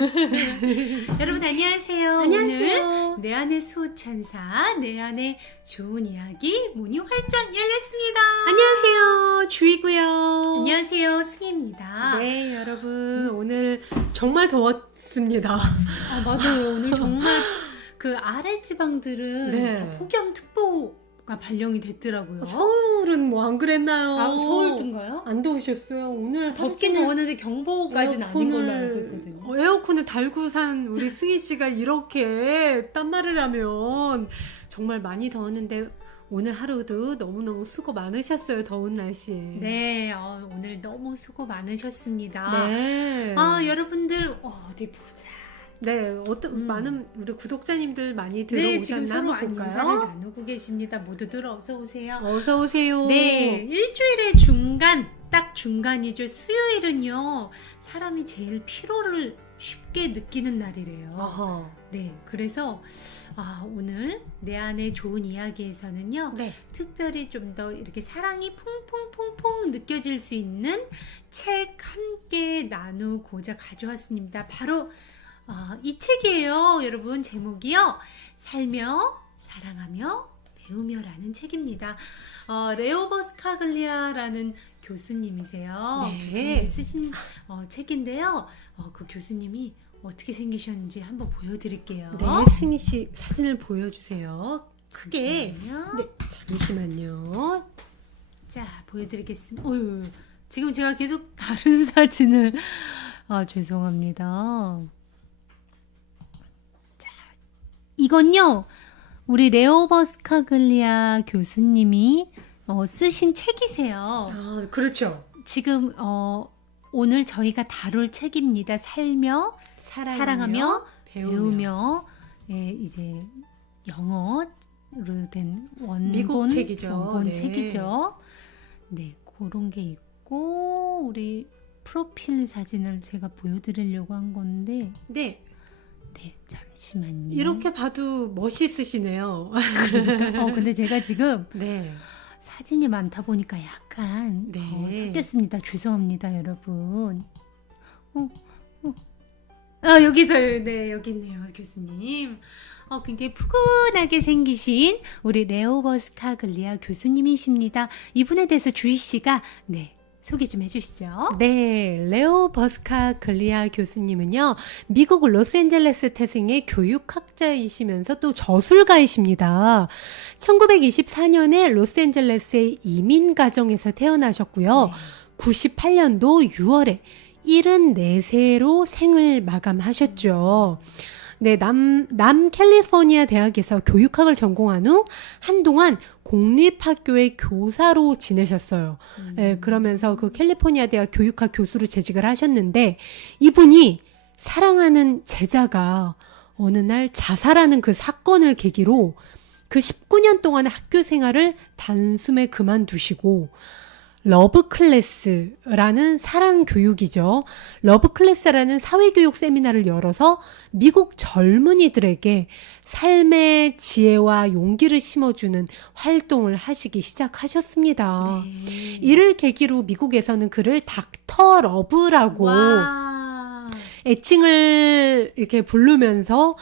여러분 안녕하세요. 안녕하세요. 오늘 내 안의 수호천사, 내 안의 좋은 이야기 문이 활짝 열렸습니다. 안녕하세요. 주희고요. 안녕하세요. 승희입니다. 네, 여러분 오늘 정말 더웠습니다. 아, 맞아요. 오늘 정말 그 아래 지방들은 네. 폭염특보가 발령이 됐더라고요. 서울은 뭐 안 그랬나요? 아, 서울도인가요? 안 더우셨어요? 오늘 덥긴 더웠는데 경보까지는 아닌 걸로 알고 있거든요. 에어컨을 달고 산 우리 승희 씨가 이렇게 딴말을 하면 정말 많이 더웠는데 오늘 하루도 너무너무 수고 많으셨어요. 더운 날씨에. 네, 오늘 너무 수고 많으셨습니다. 네. 여러분들 어디 보자. 네, 많은 우리 구독자님들 많이 네, 지금 들어오셨나 서로 한번 인사를 볼까요? 나누고 계십니다. 모두들 어서 오세요. 어서 오세요. 네, 일주일의 중간, 딱 중간이죠. 수요일은요, 사람이 제일 피로를 쉽게 느끼는 날이래요. 아하. 네, 그래서 오늘 내 안의 좋은 이야기에서는요, 네. 특별히 좀 더 이렇게 사랑이 퐁퐁퐁퐁 느껴질 수 있는 책 함께 나누고자 가져왔습니다. 바로 이 책이에요. 여러분, 제목이요. 살며 사랑하며 배우며라는 책입니다. 레오 버스카글리아라는 교수님이세요. 네. 교수님이 쓰신 책인데요. 그 교수님이 어떻게 생기셨는지 한번 보여드릴게요. 네, 승희 씨 사진을 보여주세요. 크게. 잠시만요. 네, 잠시만요. 자, 보여드리겠습니다. 지금 제가 계속 다른 사진을 죄송합니다. 자, 이건요, 우리 레오 버스카글리아 교수님이 쓰신 책이세요. 아, 그렇죠. 지금 오늘 저희가 다룰 책입니다. 살며 사랑하며 배우며. 예, 이제 영어로 된 미국 책이죠. 원본 네. 책이죠. 네, 그런 게 있고 우리 프로필 사진을 제가 보여드리려고 한 건데, 네, 네, 잠시만요. 이렇게 봐도 멋있으시네요. 그러니까, 근데 제가 지금 네. 사진이 많다 보니까 약간 네. 섞였습니다. 죄송합니다, 여러분. 여기서요. 네, 여기 있네요, 교수님. 굉장히 푸근하게 생기신 우리 레오 버스카글리아 교수님이십니다. 이분에 대해서 주희 씨가 소개 좀 해주시죠. 네, 레오 버스카글리아 교수님은요, 미국 로스앤젤레스 태생의 교육학자이시면서 또 저술가이십니다. 1924년에 로스앤젤레스의 이민 가정에서 태어나셨고요. 98년도 6월에 74세로 생을 마감하셨죠. 네, 남 캘리포니아 대학에서 교육학을 전공한 후 한동안 공립학교의 교사로 지내셨어요. 네, 그러면서 그 캘리포니아 대학 교육학 교수로 재직을 하셨는데, 이분이 사랑하는 제자가 어느 날 자살하는 그 사건을 계기로 그 19년 동안의 학교 생활을 단숨에 그만두시고 러브 클래스라는 사랑 교육이죠. 러브 클래스라는 사회교육 세미나를 열어서 미국 젊은이들에게 삶의 지혜와 용기를 심어주는 활동을 하시기 시작하셨습니다. 네. 이를 계기로 미국에서는 그를 닥터 러브라고 애칭을 이렇게 부르면서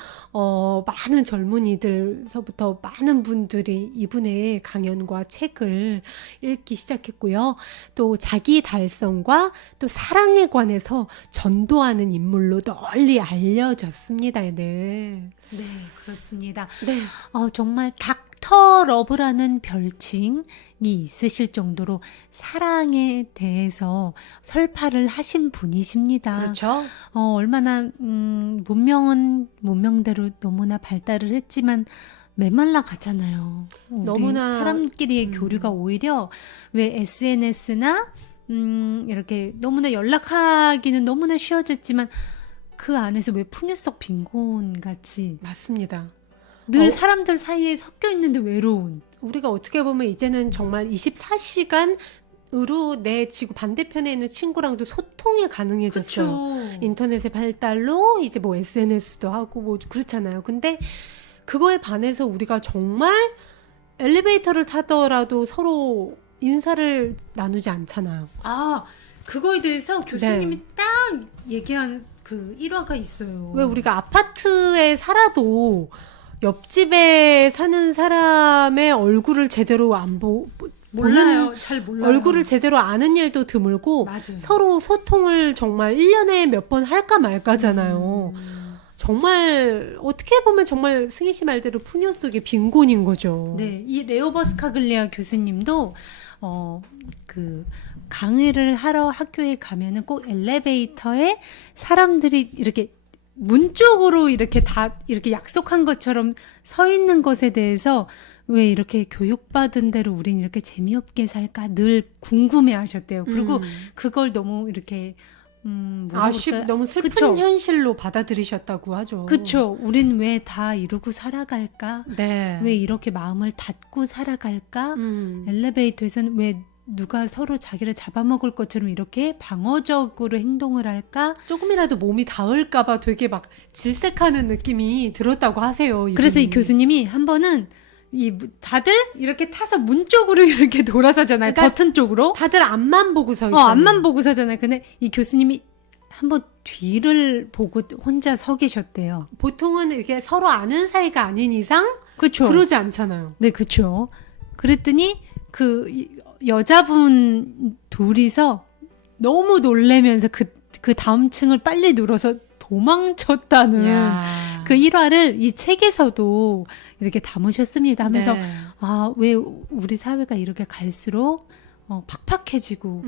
많은 젊은이들서부터 많은 분들이 이분의 강연과 책을 읽기 시작했고요. 또 자기 달성과 또 사랑에 관해서 전도하는 인물로 널리 알려졌습니다. 네. 네, 그렇습니다. 네. 정말 닥터 러브라는 별칭이 있으실 정도로 사랑에 대해서 설파를 하신 분이십니다. 그렇죠. 얼마나 문명은 문명대로 너무나 발달을 했지만 메말라 가잖아요. 너무나 사람끼리의 교류가 오히려 왜 SNS나 이렇게 너무나 연락하기는 너무나 쉬워졌지만 그 안에서 왜 풍요 속 빈곤 같이 맞습니다. 늘 사람들 사이에 섞여 있는데 외로운. 우리가 어떻게 보면 이제는 정말 24시간으로 내 지구 반대편에 있는 친구랑도 소통이 가능해졌어요. 그쵸. 인터넷의 발달로 이제 뭐 SNS도 하고 뭐 그렇잖아요. 근데 그거에 반해서 우리가 정말 엘리베이터를 타더라도 서로 인사를 나누지 않잖아요. 그거에 대해서 교수님이 딱 얘기한 그 일화가 있어요. 왜 우리가 아파트에 살아도 옆집에 사는 사람의 얼굴을 제대로 몰라요. 잘 몰라요. 얼굴을 제대로 아는 일도 드물고 맞아요. 서로 소통을 정말 1년에 몇 번 할까 말까잖아요. 정말 어떻게 보면 정말 승희 씨 말대로 풍요 속의 빈곤인 거죠. 네, 이 레오 버스카글리아 교수님도 그 강의를 하러 학교에 가면은 꼭 엘리베이터에 사람들이 이렇게 문 쪽으로 이렇게 다 이렇게 약속한 것처럼 서 있는 것에 대해서 왜 이렇게 교육받은 대로 우린 이렇게 재미없게 살까 늘 궁금해 하셨대요. 그리고 그걸 너무 이렇게 너무 슬픈 그쵸? 현실로 받아들이셨다고 하죠. 그쵸. 우린 왜 다 이러고 살아갈까? 네. 왜 이렇게 마음을 닫고 살아갈까? 엘리베이터에서는 왜 누가 서로 자기를 잡아먹을 것처럼 이렇게 방어적으로 행동을 할까? 조금이라도 몸이 닿을까봐 되게 막 질색하는 느낌이 들었다고 하세요. 이분이. 그래서 이 교수님이 한 번은 다들 이렇게 타서 문 쪽으로 이렇게 돌아서잖아요. 그러니까 버튼 쪽으로. 다들 앞만 보고 서 있잖아요. 앞만 보고 서잖아요. 근데 이 교수님이 한 번 뒤를 보고 혼자 서 계셨대요. 보통은 이렇게 서로 아는 사이가 아닌 이상 그렇죠. 그러지 않잖아요. 네, 그렇죠. 그랬더니 그 여자분 둘이서 너무 놀래면서 그 다음 층을 빨리 눌러서 도망쳤다는 야. 그 일화를 이 책에서도 이렇게 담으셨습니다. 하면서 네. 왜 우리 사회가 이렇게 갈수록 팍팍해지고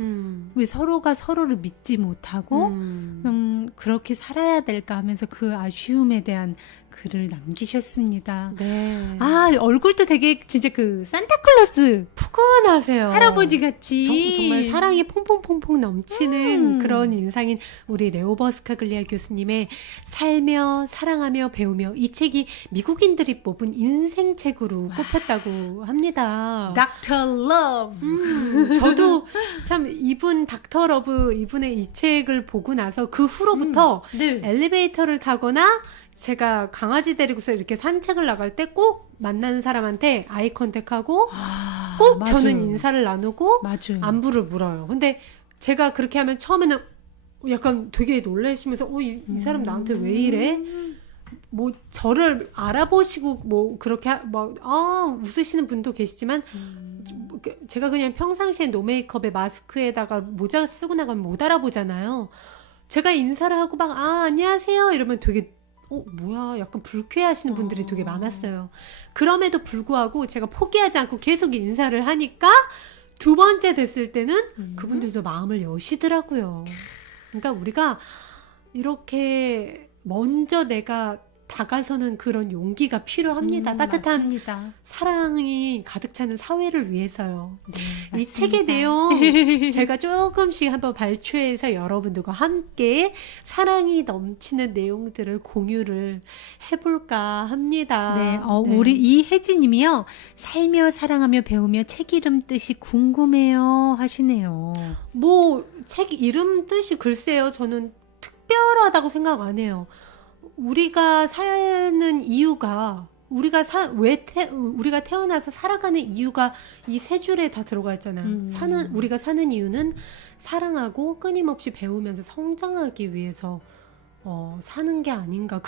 왜 서로가 서로를 믿지 못하고 그렇게 살아야 될까 하면서 그 아쉬움에 대한 글을 남기셨습니다. 네. 얼굴도 되게 진짜 그 산타클로스 푸근하세요. 할아버지 같이 정말 사랑이 퐁퐁퐁퐁 넘치는 음. 그런 인상인 우리 레오 버스카글리아 교수님의 살며 사랑하며 배우며 이 책이 미국인들이 뽑은 인생책으로 꼽혔다고 합니다. 닥터 러브. 저도 참 이분 닥터 러브 이분의 이 책을 보고 나서 그 후로부터 네. 엘리베이터를 타거나 제가 강아지 데리고서 이렇게 산책을 나갈 때 꼭 만나는 사람한테 아이 컨택하고 꼭 맞아요. 저는 인사를 나누고 맞아요. 안부를 물어요. 근데 제가 그렇게 하면 처음에는 약간 되게 놀라시면서 이 사람 나한테 왜 이래? 뭐 저를 알아보시고 뭐 그렇게 웃으시는 분도 계시지만 제가 그냥 평상시에 노메이크업에 마스크에다가 모자 쓰고 나가면 못 알아보잖아요. 제가 인사를 하고 막 안녕하세요 이러면 되게 뭐야 약간 불쾌하시는 분들이 되게 많았어요. 그럼에도 불구하고 제가 포기하지 않고 계속 인사를 하니까 두 번째 됐을 때는 그분들도 마음을 여시더라고요. 그러니까 우리가 이렇게 먼저 내가 다가서는 그런 용기가 필요합니다. 따뜻한 맞습니다. 사랑이 가득 차는 사회를 위해서요. 네, 이 맞습니다. 책의 내용 제가 조금씩 한번 발췌해서 여러분들과 함께 사랑이 넘치는 내용들을 공유를 해볼까 합니다. 네, 우리 이혜진님이요. 살며 사랑하며 배우며 책 이름 뜻이 궁금해요 하시네요. 뭐 책 이름 뜻이 글쎄요. 저는 특별하다고 생각 안 해요. 우리가 사는 이유가 우리가 태어나서 살아가는 이유가 이 세 줄에 다 들어가 있잖아요. 우리가 사는 이유는 사랑하고 끊임없이 배우면서 성장하기 위해서 사는 게 아닌가.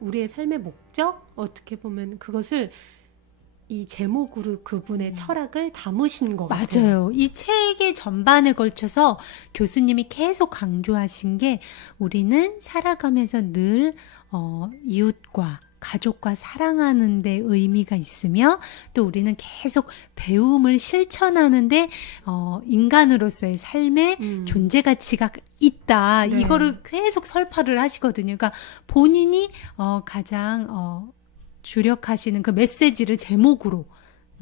우리의 삶의 목적 어떻게 보면 그것을 이 제목으로 그분의 철학을 담으신 것 같아요. 맞아요. 이 책의 전반에 걸쳐서 교수님이 계속 강조하신 게 우리는 살아가면서 늘 이웃과 가족과 사랑하는 데 의미가 있으며 또 우리는 계속 배움을 실천하는데 인간으로서의 삶에 존재 가치가 있다. 네. 이거를 계속 설파를 하시거든요. 그러니까 본인이 가장 주력하시는 그 메시지를 제목으로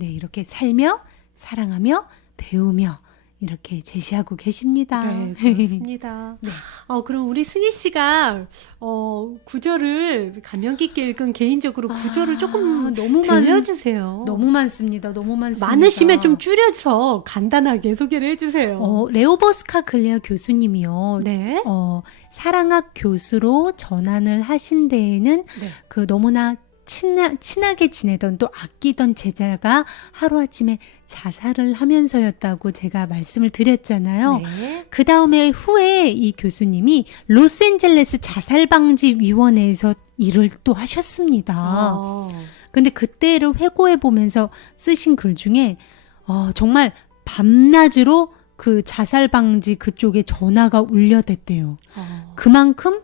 이렇게 살며 사랑하며 배우며 이렇게 제시하고 계십니다. 네, 그렇습니다. 네. 그럼 우리 승희 씨가 구절을 감명 깊게 읽은 개인적으로 구절을 조금 너무 들려주세요. 너무 많습니다. 너무 많습니다. 많으시면 좀 줄여서 간단하게 소개를 해주세요. 레오 버스카글리아 교수님이요. 네. 사랑학 교수로 전환을 하신 데에는 네. 그 너무나 친하게 지내던 또 아끼던 제자가 하루아침에 자살을 하면서였다고 제가 말씀을 드렸잖아요. 네. 그 다음에 후에 이 교수님이 로스앤젤레스 자살방지위원회에서 일을 또 하셨습니다. 아. 근데 그때를 회고해 보면서 쓰신 글 중에 정말 밤낮으로 그 자살방지 그쪽에 전화가 울려댔대요. 그만큼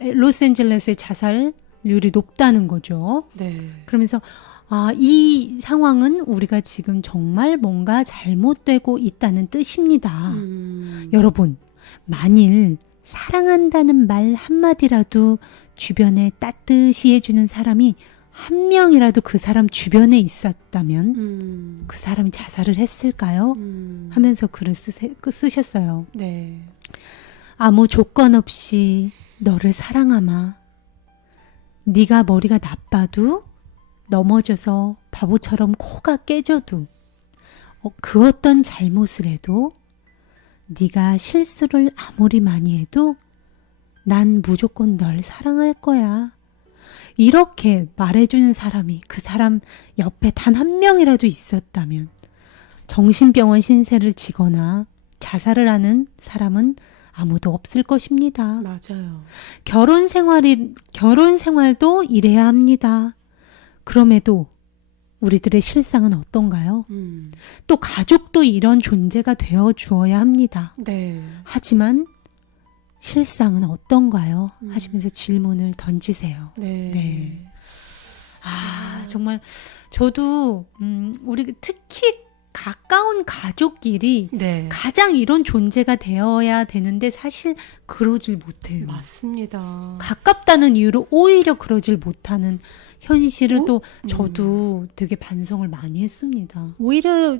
로스앤젤레스의 자살률이 높다는 거죠. 네. 그러면서 이 상황은 우리가 지금 정말 뭔가 잘못되고 있다는 뜻입니다. 여러분, 만일 사랑한다는 말 한마디라도 주변에 따뜻히 해주는 사람이 한 명이라도 그 사람 주변에 있었다면 그 사람이 자살을 했을까요? 하면서 글을 쓰셨어요. 네. 아무 조건 없이 너를 사랑하마. 네가 머리가 나빠도 넘어져서 바보처럼 코가 깨져도 그 어떤 잘못을 해도 네가 실수를 아무리 많이 해도 난 무조건 널 사랑할 거야. 이렇게 말해주는 사람이 그 사람 옆에 단 한 명이라도 있었다면 정신병원 신세를 지거나 자살을 하는 사람은 아무도 없을 것입니다. 맞아요. 결혼 생활도 이래야 합니다. 그럼에도 우리들의 실상은 어떤가요? 또 가족도 이런 존재가 되어 주어야 합니다. 네. 하지만 실상은 어떤가요? 하시면서 질문을 던지세요. 네. 네. 정말 저도 우리 특히 가까운 가족끼리 네. 가장 이런 존재가 되어야 되는데 사실 그러질 못해요. 맞습니다. 가깝다는 이유로 오히려 그러질 못하는 현실을 또 저도 되게 반성을 많이 했습니다. 오히려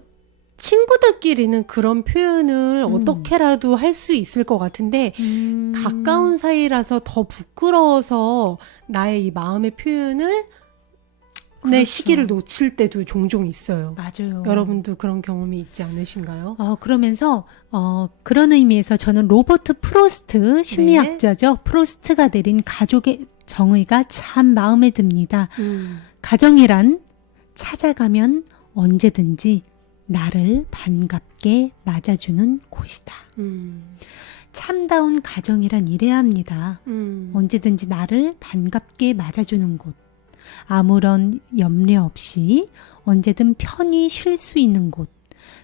친구들끼리는 그런 표현을 어떻게라도 할 수 있을 것 같은데 가까운 사이라서 더 부끄러워서 나의 이 마음의 표현을 내 그렇죠. 시기를 놓칠 때도 종종 있어요. 맞아요. 여러분도 그런 경험이 있지 않으신가요? 그러면서 그런 의미에서 저는 로버트 프로스트 심리학자죠. 프로스트가 내린 가족의 정의가 참 마음에 듭니다. 가정이란 찾아가면 언제든지 나를 반갑게 맞아주는 곳이다. 참다운 가정이란 이래야 합니다. 언제든지 나를 반갑게 맞아주는 곳. 아무런 염려 없이 언제든 편히 쉴 수 있는 곳.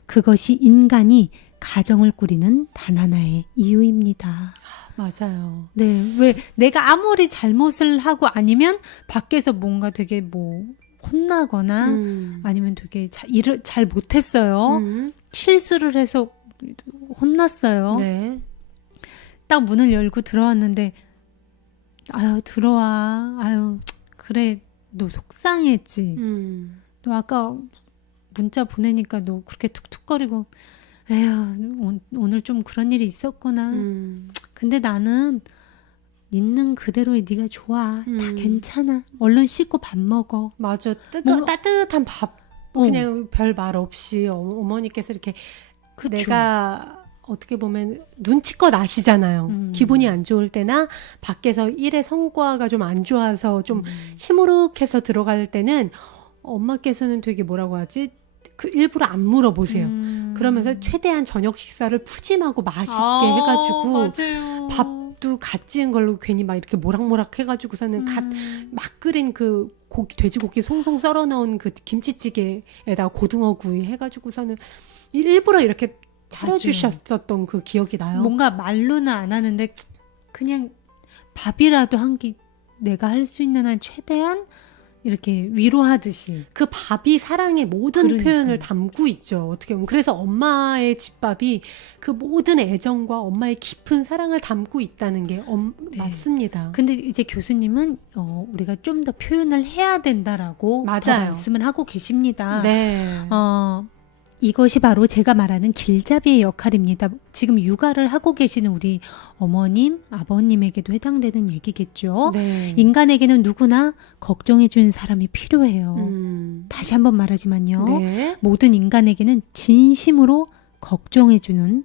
그것이 인간이 가정을 꾸리는 단 하나의 이유입니다. 맞아요. 네, 왜 내가 아무리 잘못을 하고 아니면 밖에서 뭔가 되게 혼나거나 아니면 되게 일을 잘 못했어요. 실수를 해서 혼났어요. 네. 딱 문을 열고 들어왔는데 들어와. 그래, 너 속상했지. 너 아까 문자 보내니까 너 그렇게 툭툭거리고 에휴, 오늘 좀 그런 일이 있었구나. 근데 나는 있는 그대로의 네가 좋아. 다 괜찮아. 얼른 씻고 밥 먹어. 맞아. 뭔가- 따뜻한 밥 그냥 별 말 없이 어머니께서 이렇게 그쵸. 내가 어떻게 보면 눈치껏 아시잖아요. 기분이 안 좋을 때나 밖에서 일의 성과가 좀 안 좋아서 좀 시무룩해서 들어갈 때는 엄마께서는 되게 뭐라고 하지? 일부러 안 물어보세요. 그러면서 최대한 저녁 식사를 푸짐하고 맛있게 해가지고 맞아요. 밥도 갓 지은 걸로 괜히 막 이렇게 모락모락 해가지고서는 막 끓인 그 돼지고기 송송 썰어 넣은 그 김치찌개에다가 고등어 구이 해가지고서는 일부러 이렇게 차려주셨었던 그 기억이 나요. 뭔가 말로는 안 하는데 그냥 밥이라도 한 끼 내가 할 수 있는 한 최대한 이렇게 위로하듯이. 그 밥이 사랑의 모든 그러니까요. 표현을 담고 있죠. 어떻게 보면. 그래서 엄마의 집밥이 그 모든 애정과 엄마의 깊은 사랑을 담고 있다는 게 네. 맞습니다. 근데 이제 교수님은 우리가 좀 더 표현을 해야 된다라고 더 맞아요. 말씀을 하고 계십니다. 네. 이것이 바로 제가 말하는 길잡이의 역할입니다. 지금 육아를 하고 계시는 우리 어머님, 아버님에게도 해당되는 얘기겠죠. 네. 인간에게는 누구나 걱정해주는 사람이 필요해요. 다시 한번 말하지만요. 네. 모든 인간에게는 진심으로 걱정해주는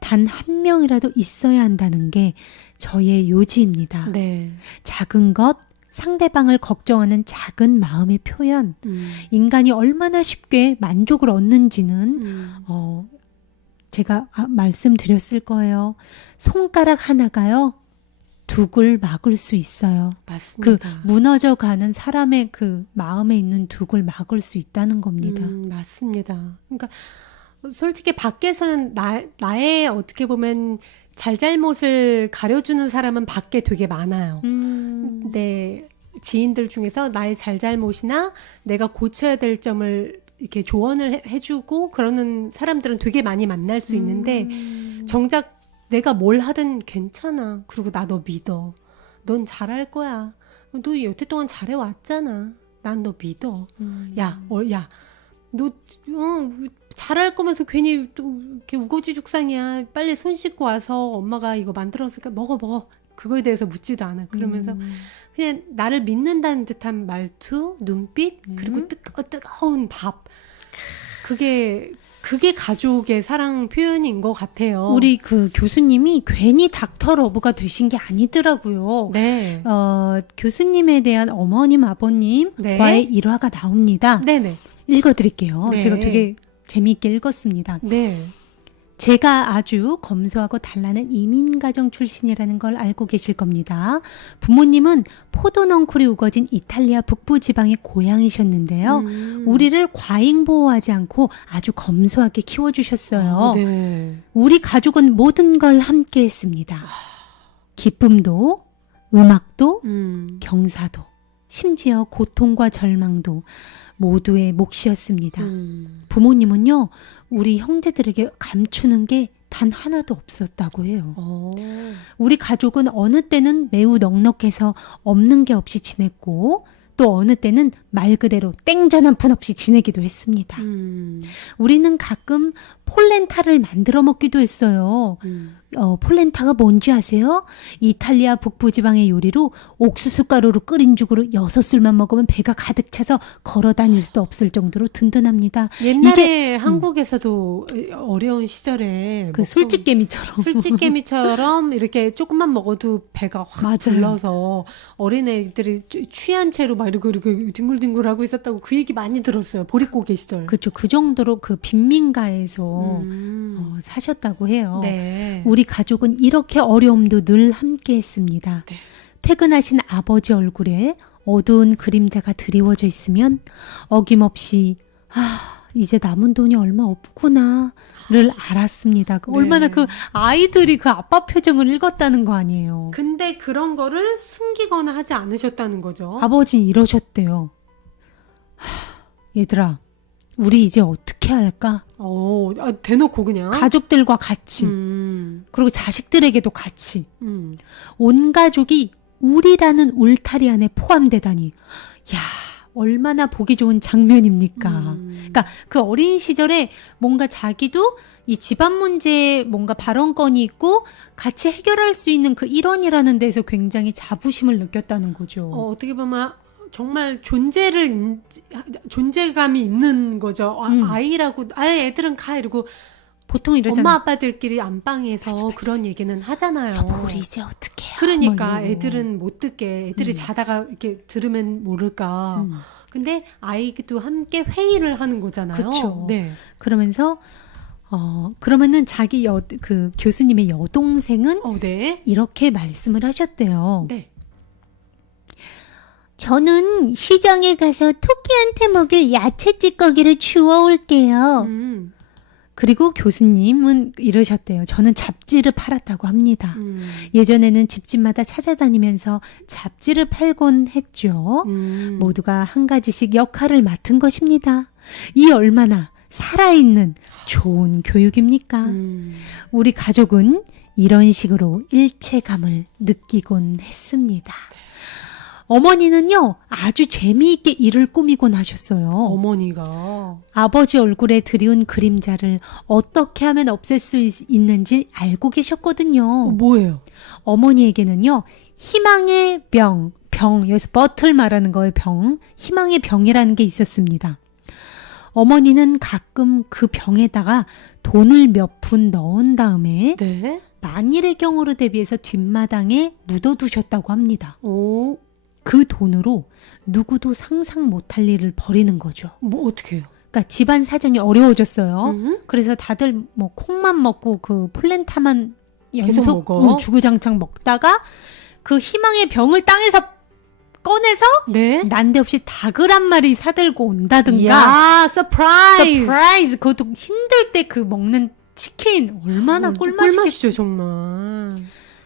단 한 명이라도 있어야 한다는 게 저의 요지입니다. 네. 작은 것, 상대방을 걱정하는 작은 마음의 표현, 인간이 얼마나 쉽게 만족을 얻는지는 제가 말씀드렸을 거예요. 손가락 하나가요, 둑을 막을 수 있어요. 그 맞습니다. 무너져가는 사람의 그 마음에 있는 둑을 막을 수 있다는 겁니다. 맞습니다. 그러니까 솔직히 밖에서는 나의 어떻게 보면 잘잘못을 가려주는 사람은 밖에 되게 많아요. 내 지인들 중에서 나의 잘잘못이나 내가 고쳐야 될 점을 이렇게 조언을 해주고 그러는 사람들은 되게 많이 만날 수 있는데 정작 내가 뭘 하든 괜찮아. 그리고 나 너 믿어. 넌 잘할 거야. 너 여태 동안 잘해왔잖아. 난 너 믿어. 야, 너 잘할 거면서 괜히 또 이렇게 우거지죽상이야. 빨리 손 씻고 와서 엄마가 이거 만들었으니까 먹어. 그거에 대해서 묻지도 않아. 그러면서 그냥 나를 믿는다는 듯한 말투, 눈빛, 그리고 뜨거운 밥. 그게 가족의 사랑 표현인 것 같아요. 우리 그 교수님이 괜히 닥터 러브가 되신 게 아니더라고요. 네. 교수님에 대한 어머님, 아버님과의 일화가 나옵니다. 네네. 읽어드릴게요. 네. 제가 되게 재미있게 읽었습니다. 네. 제가 아주 검소하고 단란한 이민가정 출신이라는 걸 알고 계실 겁니다. 부모님은 포도넝쿨이 우거진 이탈리아 북부 지방의 고향이셨는데요. 우리를 과잉 보호하지 않고 아주 검소하게 키워주셨어요. 네. 우리 가족은 모든 걸 함께 했습니다. 기쁨도, 음악도, 경사도, 심지어 고통과 절망도 모두의 몫이었습니다. 부모님은요, 우리 형제들에게 감추는 게 단 하나도 없었다고 해요. 우리 가족은 어느 때는 매우 넉넉해서 없는 게 없이 지냈고, 또 어느 때는 말 그대로 땡전 한 푼 없이 지내기도 했습니다. 우리는 가끔 폴렌타를 만들어 먹기도 했어요. 폴렌타가 뭔지 아세요? 이탈리아 북부 지방의 요리로 옥수수 가루로 끓인 죽으로 6술만 먹으면 배가 가득 차서 걸어 다닐 수도 없을 정도로 든든합니다. 옛날에 한국에서도 어려운 시절에 그 술집개미처럼 이렇게 조금만 먹어도 배가 확 불러서 어린애들이 취한 채로 막 이렇게 뒹굴뒹굴하고 있었다고 그 얘기 많이 들었어요. 보릿고개 시절. 그렇죠. 그 정도로 그 빈민가에서 사셨다고 해요. 네. 우리 가족은 이렇게 어려움도 늘 함께 했습니다. 네. 퇴근하신 아버지 얼굴에 어두운 그림자가 드리워져 있으면 어김없이 이제 남은 돈이 얼마 없구나를 알았습니다. 네. 얼마나 그 아이들이 그 아빠 표정을 읽었다는 거 아니에요. 근데 그런 거를 숨기거나 하지 않으셨다는 거죠. 아버지는 이러셨대요. 얘들아, 우리 이제 어떻게 할까? 대놓고 그냥. 가족들과 같이, 그리고 자식들에게도 같이. 온 가족이 우리라는 울타리 안에 포함되다니. 야, 얼마나 보기 좋은 장면입니까? 그러니까 그 어린 시절에 뭔가 자기도 이 집안 문제에 뭔가 발언권이 있고 같이 해결할 수 있는 그 일원이라는 데서 굉장히 자부심을 느꼈다는 거죠. 어떻게 보면 정말 존재감이 있는 거죠. 아이라고, 애들은 가 이러고 보통 이러잖아요. 엄마 아빠들끼리 안방에서 그런 얘기는 하잖아요. 우리 이제 어떻게 해요? 그러니까 뭐 애들은 못 듣게, 애들이 자다가 이렇게 들으면 모를까. 근데 아이도 함께 회의를 하는 거잖아요. 그쵸. 네. 그러면서 그러면은 자기 그 교수님의 여동생은 네. 이렇게 말씀을 하셨대요. 네. 저는 시장에 가서 토끼한테 먹일 야채 찌꺼기를 주워올게요. 그리고 교수님은 이러셨대요. 저는 잡지를 팔았다고 합니다. 예전에는 집집마다 찾아다니면서 잡지를 팔곤 했죠. 모두가 한 가지씩 역할을 맡은 것입니다. 이 얼마나 살아있는 좋은 교육입니까? 우리 가족은 이런 식으로 일체감을 느끼곤 했습니다. 어머니는요, 아주 재미있게 일을 꾸미곤 하셨어요. 어머니가. 아버지 얼굴에 드리운 그림자를 어떻게 하면 없앨 수 있는지 알고 계셨거든요. 뭐예요? 어머니에게는요, 희망의 병, 여기서 버틀 말하는 거예요, 병. 희망의 병이라는 게 있었습니다. 어머니는 가끔 그 병에다가 돈을 몇 푼 넣은 다음에 네. 만일의 경우를 대비해서 뒷마당에 묻어두셨다고 합니다. 그 돈으로 누구도 상상 못할 일을 벌이는 거죠. 뭐 어떻게 해요? 그러니까 집안 사정이 어려워졌어요. 음? 그래서 다들 뭐 콩만 먹고 그 폴렌타만 계속 연속 먹어? 주구장창 먹다가 그 희망의 병을 땅에서 꺼내서 네. 난데없이 닭을 한 마리 사들고 온다든가. 야, 서프라이즈. 서프라이즈. 그것도 힘들 때 그 먹는 치킨 얼마나 꿀맛이겠어. 꿀맛이죠, 정말.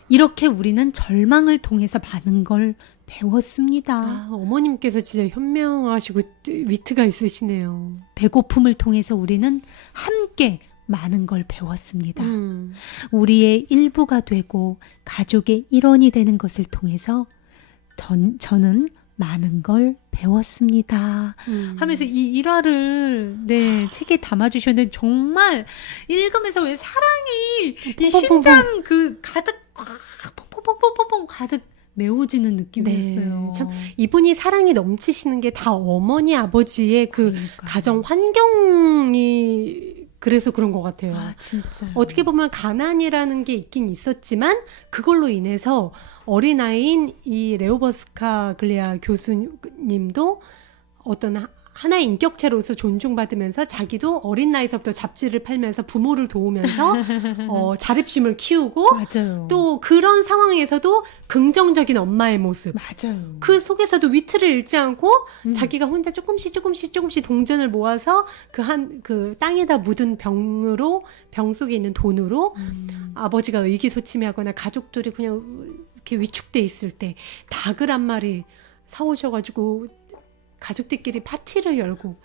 이렇게 우리는 절망을 통해서 많은 걸 배웠습니다. 아, 어머님께서 진짜 현명하시고 위트가 있으시네요. 배고픔을 통해서 우리는 함께 많은 걸 배웠습니다. 음. 우리의 일부가 되고 가족의 일원이 되는 것을 통해서 저는 많은 걸 배웠습니다. 하면서 이 일화를 책에 담아주셨는데 정말 읽으면서 왜 사랑이 이 심장 그 가득 퐁퐁퐁퐁퐁 가득 메워지는 느낌이었어요. 네, 참 이분이 사랑이 넘치시는 게 다 어머니 아버지의 그 그러니까요. 가정 환경이 그래서 그런 것 같아요. 아 진짜 어떻게 보면 가난이라는 게 있긴 있었지만 그걸로 인해서 어린아이인 이 레오버스카 글리아 교수님도 어떤 하나의 인격체로서 존중받으면서 자기도 어린 나이서부터 잡지를 팔면서 부모를 도우면서 자립심을 키우고 맞아요. 또 그런 상황에서도 긍정적인 엄마의 모습 맞아요. 그 속에서도 위트를 잃지 않고 자기가 혼자 조금씩 동전을 모아서 그 땅에다 묻은 병 속에 있는 돈으로 아버지가 의기소침해하거나 가족들이 그냥 이렇게 위축돼 있을 때 닭을 한 마리 사오셔가지고 가족들끼리 파티를 열고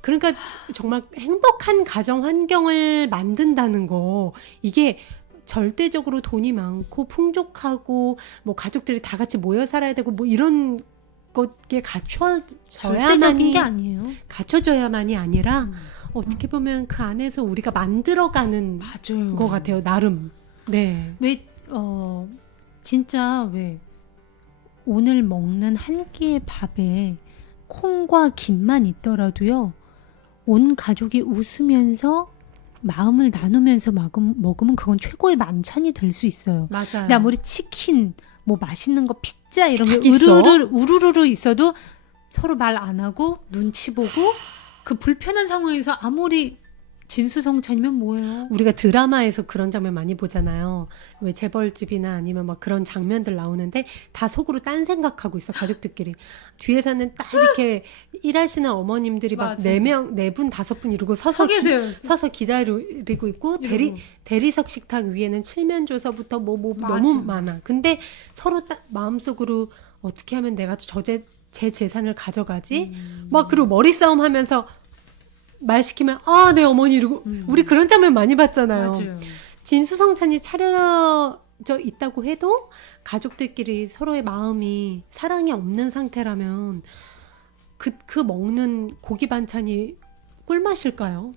그러니까 정말 행복한 가정 환경을 만든다는 거 이게 절대적으로 돈이 많고 풍족하고 뭐 가족들이 다 같이 모여 살아야 되고 뭐 이런 것에 절대적인 게 아니에요. 갖춰져야만이 아니라 어떻게 보면 그 안에서 우리가 만들어가는 맞아요. 것 같아요. 나름. 네. 왜 진짜 왜 오늘 먹는 한 끼의 밥에 콩과 김만 있더라도요. 온 가족이 웃으면서 마음을 나누면서 먹으면 그건 최고의 만찬이 될 수 있어요. 맞아요. 근데 아무리 치킨, 뭐 맛있는 거 피자 이런 게 딱 있어? 우르르 있어도 서로 말 안 하고 눈치 보고 그 불편한 상황에서 아무리 진수성찬이면 뭐예요? 우리가 드라마에서 그런 장면 많이 보잖아요. 왜 재벌집이나 아니면 막 그런 장면들 나오는데 다 속으로 딴 생각하고 있어 가족들끼리. 뒤에서는 딱 이렇게 일하시는 어머님들이 막 맞아요. 4분 5분 이러고 서서 계세요. 서서 기다리고 있고 이러고. 대리석 식탁 위에는 칠면조서부터 뭐 맞아. 너무 많아. 근데 서로 딱 마음속으로 어떻게 하면 내가 제 재산을 가져가지? 막 그리고 머리 싸움 하면서 말 시키면 네 어머니 이러고 우리 그런 장면 많이 봤잖아요. 맞아요. 진수성찬이 차려져 있다고 해도 가족들끼리 서로의 마음이 사랑이 없는 상태라면 그 먹는 고기 반찬이 꿀맛일까요?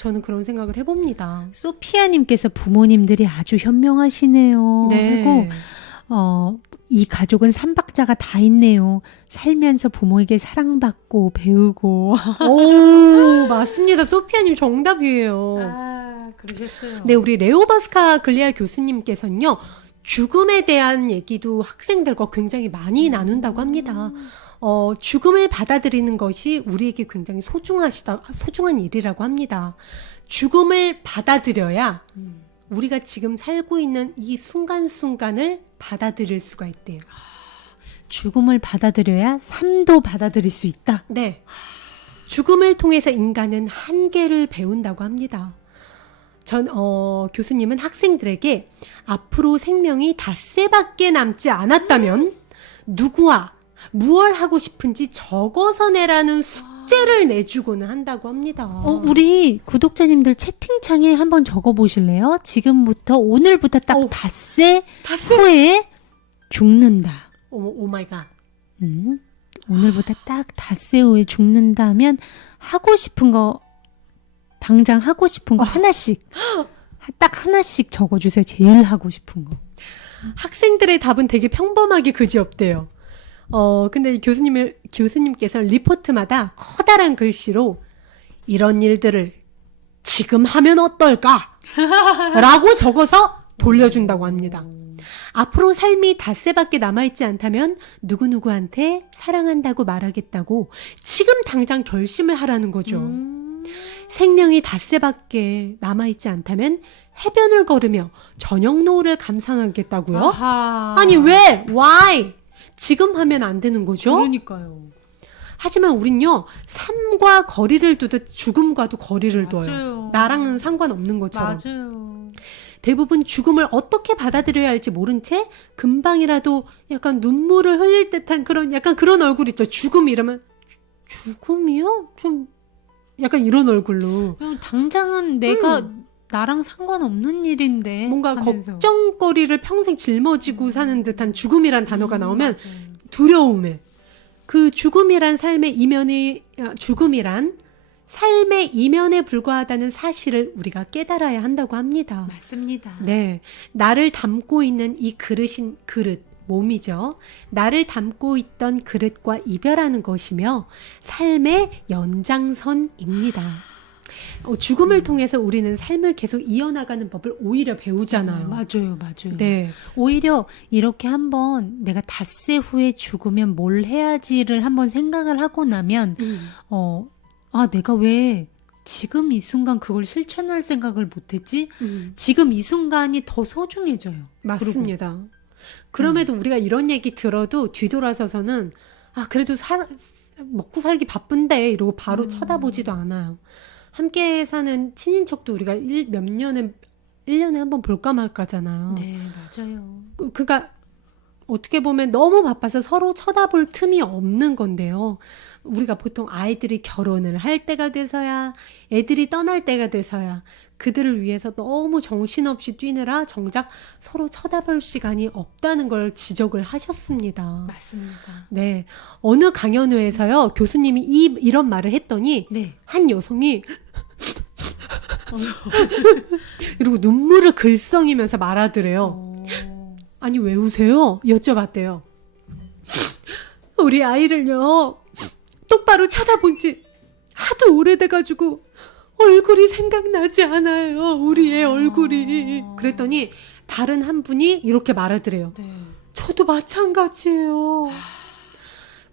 저는 그런 생각을 해봅니다. 소피아님께서 부모님들이 아주 현명하시네요. 그리고 이 가족은 삼박자가 다 있네요. 살면서 부모에게 사랑받고 배우고. 오, 맞습니다. 소피아님 정답이에요. 그러셨어요. 네, 우리 레오버스카 글리아 교수님께서는요, 죽음에 대한 얘기도 학생들과 굉장히 많이 나눈다고 합니다. 죽음을 받아들이는 것이 우리에게 굉장히 소중한 일이라고 합니다. 죽음을 받아들여야 우리가 지금 살고 있는 이 순간순간을 받아들일 수가 있대요. 죽음을 받아들여야 삶도 받아들일 수 있다. 네. 죽음을 통해서 인간은 한계를 배운다고 합니다. 교수님은 학생들에게 앞으로 생명이 닷새밖에 남지 않았다면 누구와 무얼 하고 싶은지 적어서 내라는 숙제를 내주고는 한다고 합니다. 우리 구독자님들 채팅창에 한번 적어보실래요? 지금부터 오늘부터 딱 닷새 후에 죽는다. 오 마이 갓. 오늘부터 딱 닷새 후에 죽는다 하면 하고 싶은 거 당장 하고 싶은 거 하나씩 딱 하나씩 적어주세요. 제일 하고 싶은 거. 학생들의 답은 되게 평범하게 그지없대요. 근데 교수님께서 리포트마다 커다란 글씨로 이런 일들을 지금 하면 어떨까? 라고 적어서 돌려준다고 합니다. 앞으로 삶이 닷새밖에 남아있지 않다면 누구누구한테 사랑한다고 말하겠다고 지금 당장 결심을 하라는 거죠. 생명이 닷새밖에 남아있지 않다면 해변을 걸으며 저녁 노을을 감상하겠다고요? 아하. 아니 왜? Why? 지금 하면 안 되는 거죠? 그러니까요. 하지만 우린요, 삶과 거리를 두듯 죽음과도 거리를 둬요. 맞아요. 나랑은 상관없는 것처럼. 맞아요. 대부분 죽음을 어떻게 받아들여야 할지 모른 채 금방이라도 약간 눈물을 흘릴 듯한 그런 약간 그런 얼굴 있죠. 죽음 이러면 죽음이요? 좀 약간 이런 얼굴로 그냥 당장은 내가 나랑 상관없는 일인데 뭔가 하면서. 걱정거리를 평생 짊어지고 사는 듯한 죽음이란 단어가 나오면 맞아요. 두려움에 그 죽음이란 삶의 이면에 불과하다는 사실을 우리가 깨달아야 한다고 합니다. 맞습니다. 네, 나를 담고 있는 이 그릇, 몸이죠. 나를 담고 있던 그릇과 이별하는 것이며 삶의 연장선입니다. 죽음을 통해서 우리는 삶을 계속 이어나가는 법을 오히려 배우잖아요. 맞아요, 맞아요. 네, 오히려 이렇게 한번 내가 닷새 후에 죽으면 뭘 해야지를 한번 생각을 하고 나면 내가 왜 지금 이 순간 그걸 실천할 생각을 못했지? 지금 이 순간이 더 소중해져요. 맞습니다. 그럼에도 우리가 이런 얘기 들어도 뒤돌아서서는 그래도 먹고 살기 바쁜데 이러고 바로 쳐다보지도 않아요. 함께 사는 친인척도 우리가 1년에 한 번 볼까 말까잖아요. 네, 맞아요. 그러니까 어떻게 보면 너무 바빠서 서로 쳐다볼 틈이 없는 건데요. 우리가 보통 아이들이 결혼을 할 때가 돼서야, 애들이 떠날 때가 돼서야 그들을 위해서 너무 정신없이 뛰느라 정작 서로 쳐다볼 시간이 없다는 걸 지적을 하셨습니다. 맞습니다. 네, 어느 강연회에서요 교수님이 이런 말을 했더니 네. 한 여성이 그리고 눈물을 글썽이면서 말하더래요. 아니 왜 우세요? 여쭤봤대요. 우리 아이를요 똑바로 쳐다본 지 하도 오래돼가지고 얼굴이 생각나지 않아요. 우리의 얼굴이. 그랬더니 다른 한 분이 이렇게 말하더래요. 네. 저도 마찬가지예요.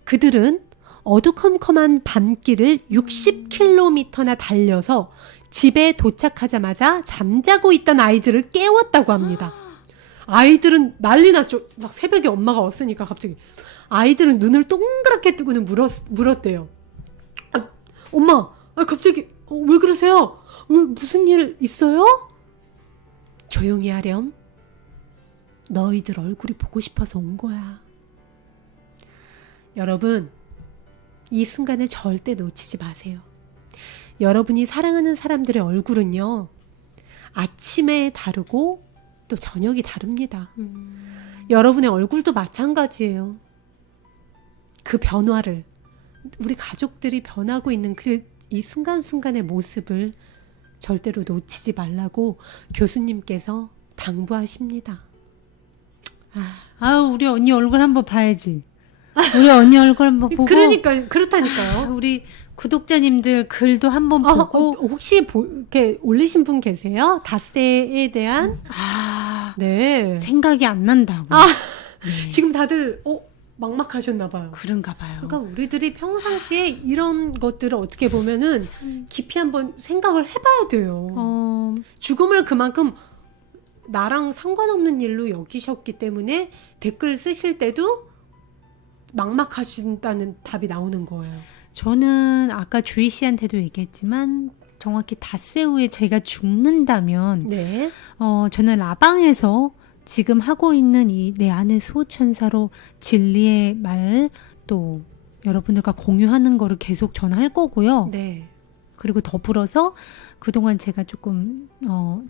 그들은 어두컴컴한 밤길을 60km나 달려서 집에 도착하자마자 잠자고 있던 아이들을 깨웠다고 합니다. 아이들은 난리 났죠. 막 새벽에 엄마가 왔으니까 갑자기. 아이들은 눈을 동그랗게 뜨고는 물었대요. 엄마, 갑자기 왜 그러세요? 왜 무슨 일 있어요? 조용히 하렴. 너희들 얼굴이 보고 싶어서 온 거야. 여러분, 이 순간을 절대 놓치지 마세요. 여러분이 사랑하는 사람들의 얼굴은요, 아침에 다르고 또 저녁이 다릅니다. 여러분의 얼굴도 마찬가지예요. 그 변화를, 우리 가족들이 변하고 있는 이 순간순간의 모습을 절대로 놓치지 말라고 교수님께서 당부하십니다. 우리 언니 얼굴 한번 봐야지. 우리 언니 얼굴 한번 보고. 그러니까 그렇다니까요. 우리 구독자님들 글도 한번 보고. 혹시 이렇게 올리신 분 계세요? 닷새에 대한? 네. 생각이 안 난다고. 네. 지금 다들 막막하셨나 봐요. 그런가 봐요. 그러니까 우리들이 평상시에 이런 것들을 어떻게 보면은 깊이 한번 생각을 해봐야 돼요. 죽음을 그만큼 나랑 상관없는 일로 여기셨기 때문에 댓글 쓰실 때도 막막하신다는 답이 나오는 거예요. 저는 아까 주희 씨한테도 얘기했지만 정확히 닷새 후에 제가 죽는다면 네. 저는 라방에서 지금 하고 있는 이 내 안의 수호천사로 진리의 말 또 여러분들과 공유하는 거를 계속 저는 할 거고요. 네. 그리고 더불어서 그동안 제가 조금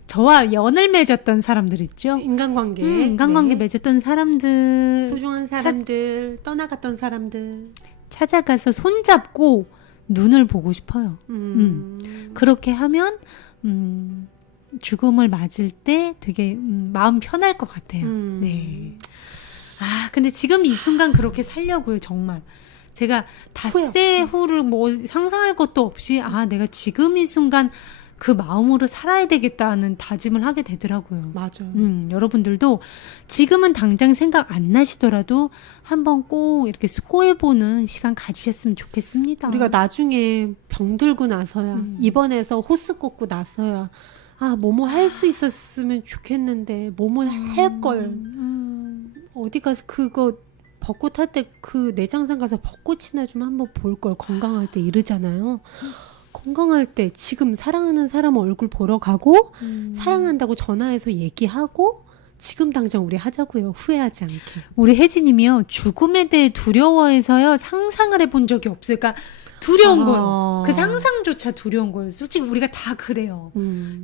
저와 연을 맺었던 사람들 있죠. 인간관계. 인간관계 네. 맺었던 사람들 소중한 사람들, 떠나갔던 사람들. 찾아가서 손잡고 눈을 보고 싶어요. 그렇게 하면 죽음을 맞을 때 되게 마음 편할 것 같아요. 네. 근데 지금 이 순간 그렇게 살려고요, 정말. 제가 닷새 후를 뭐 상상할 것도 없이 내가 지금 이 순간 그 마음으로 살아야 되겠다는 다짐을 하게 되더라고요. 맞아요. 여러분들도 지금은 당장 생각 안 나시더라도 한번 꼭 이렇게 숙고해보는 시간 가지셨으면 좋겠습니다. 우리가 나중에 병들고 나서야 입원해서 호스 꽂고 나서야 뭐뭐 할 수 있었으면 좋겠는데 뭐뭐 할 걸. 어디 가서 그거 벚꽃 할 때 그 내장산 가서 벚꽃이나 좀 한번 볼 걸 건강할 때 이러잖아요. 건강할 때 지금 사랑하는 사람 얼굴 보러 가고 사랑한다고 전화해서 얘기하고 지금 당장 우리 하자고요. 후회하지 않게. 우리 혜진님이요, 죽음에 대해 두려워해서요 상상을 해본 적이 없어요. 그러니까 두려운 거예요. 그 상상조차 두려운 거예요. 솔직히 우리가 다 그래요.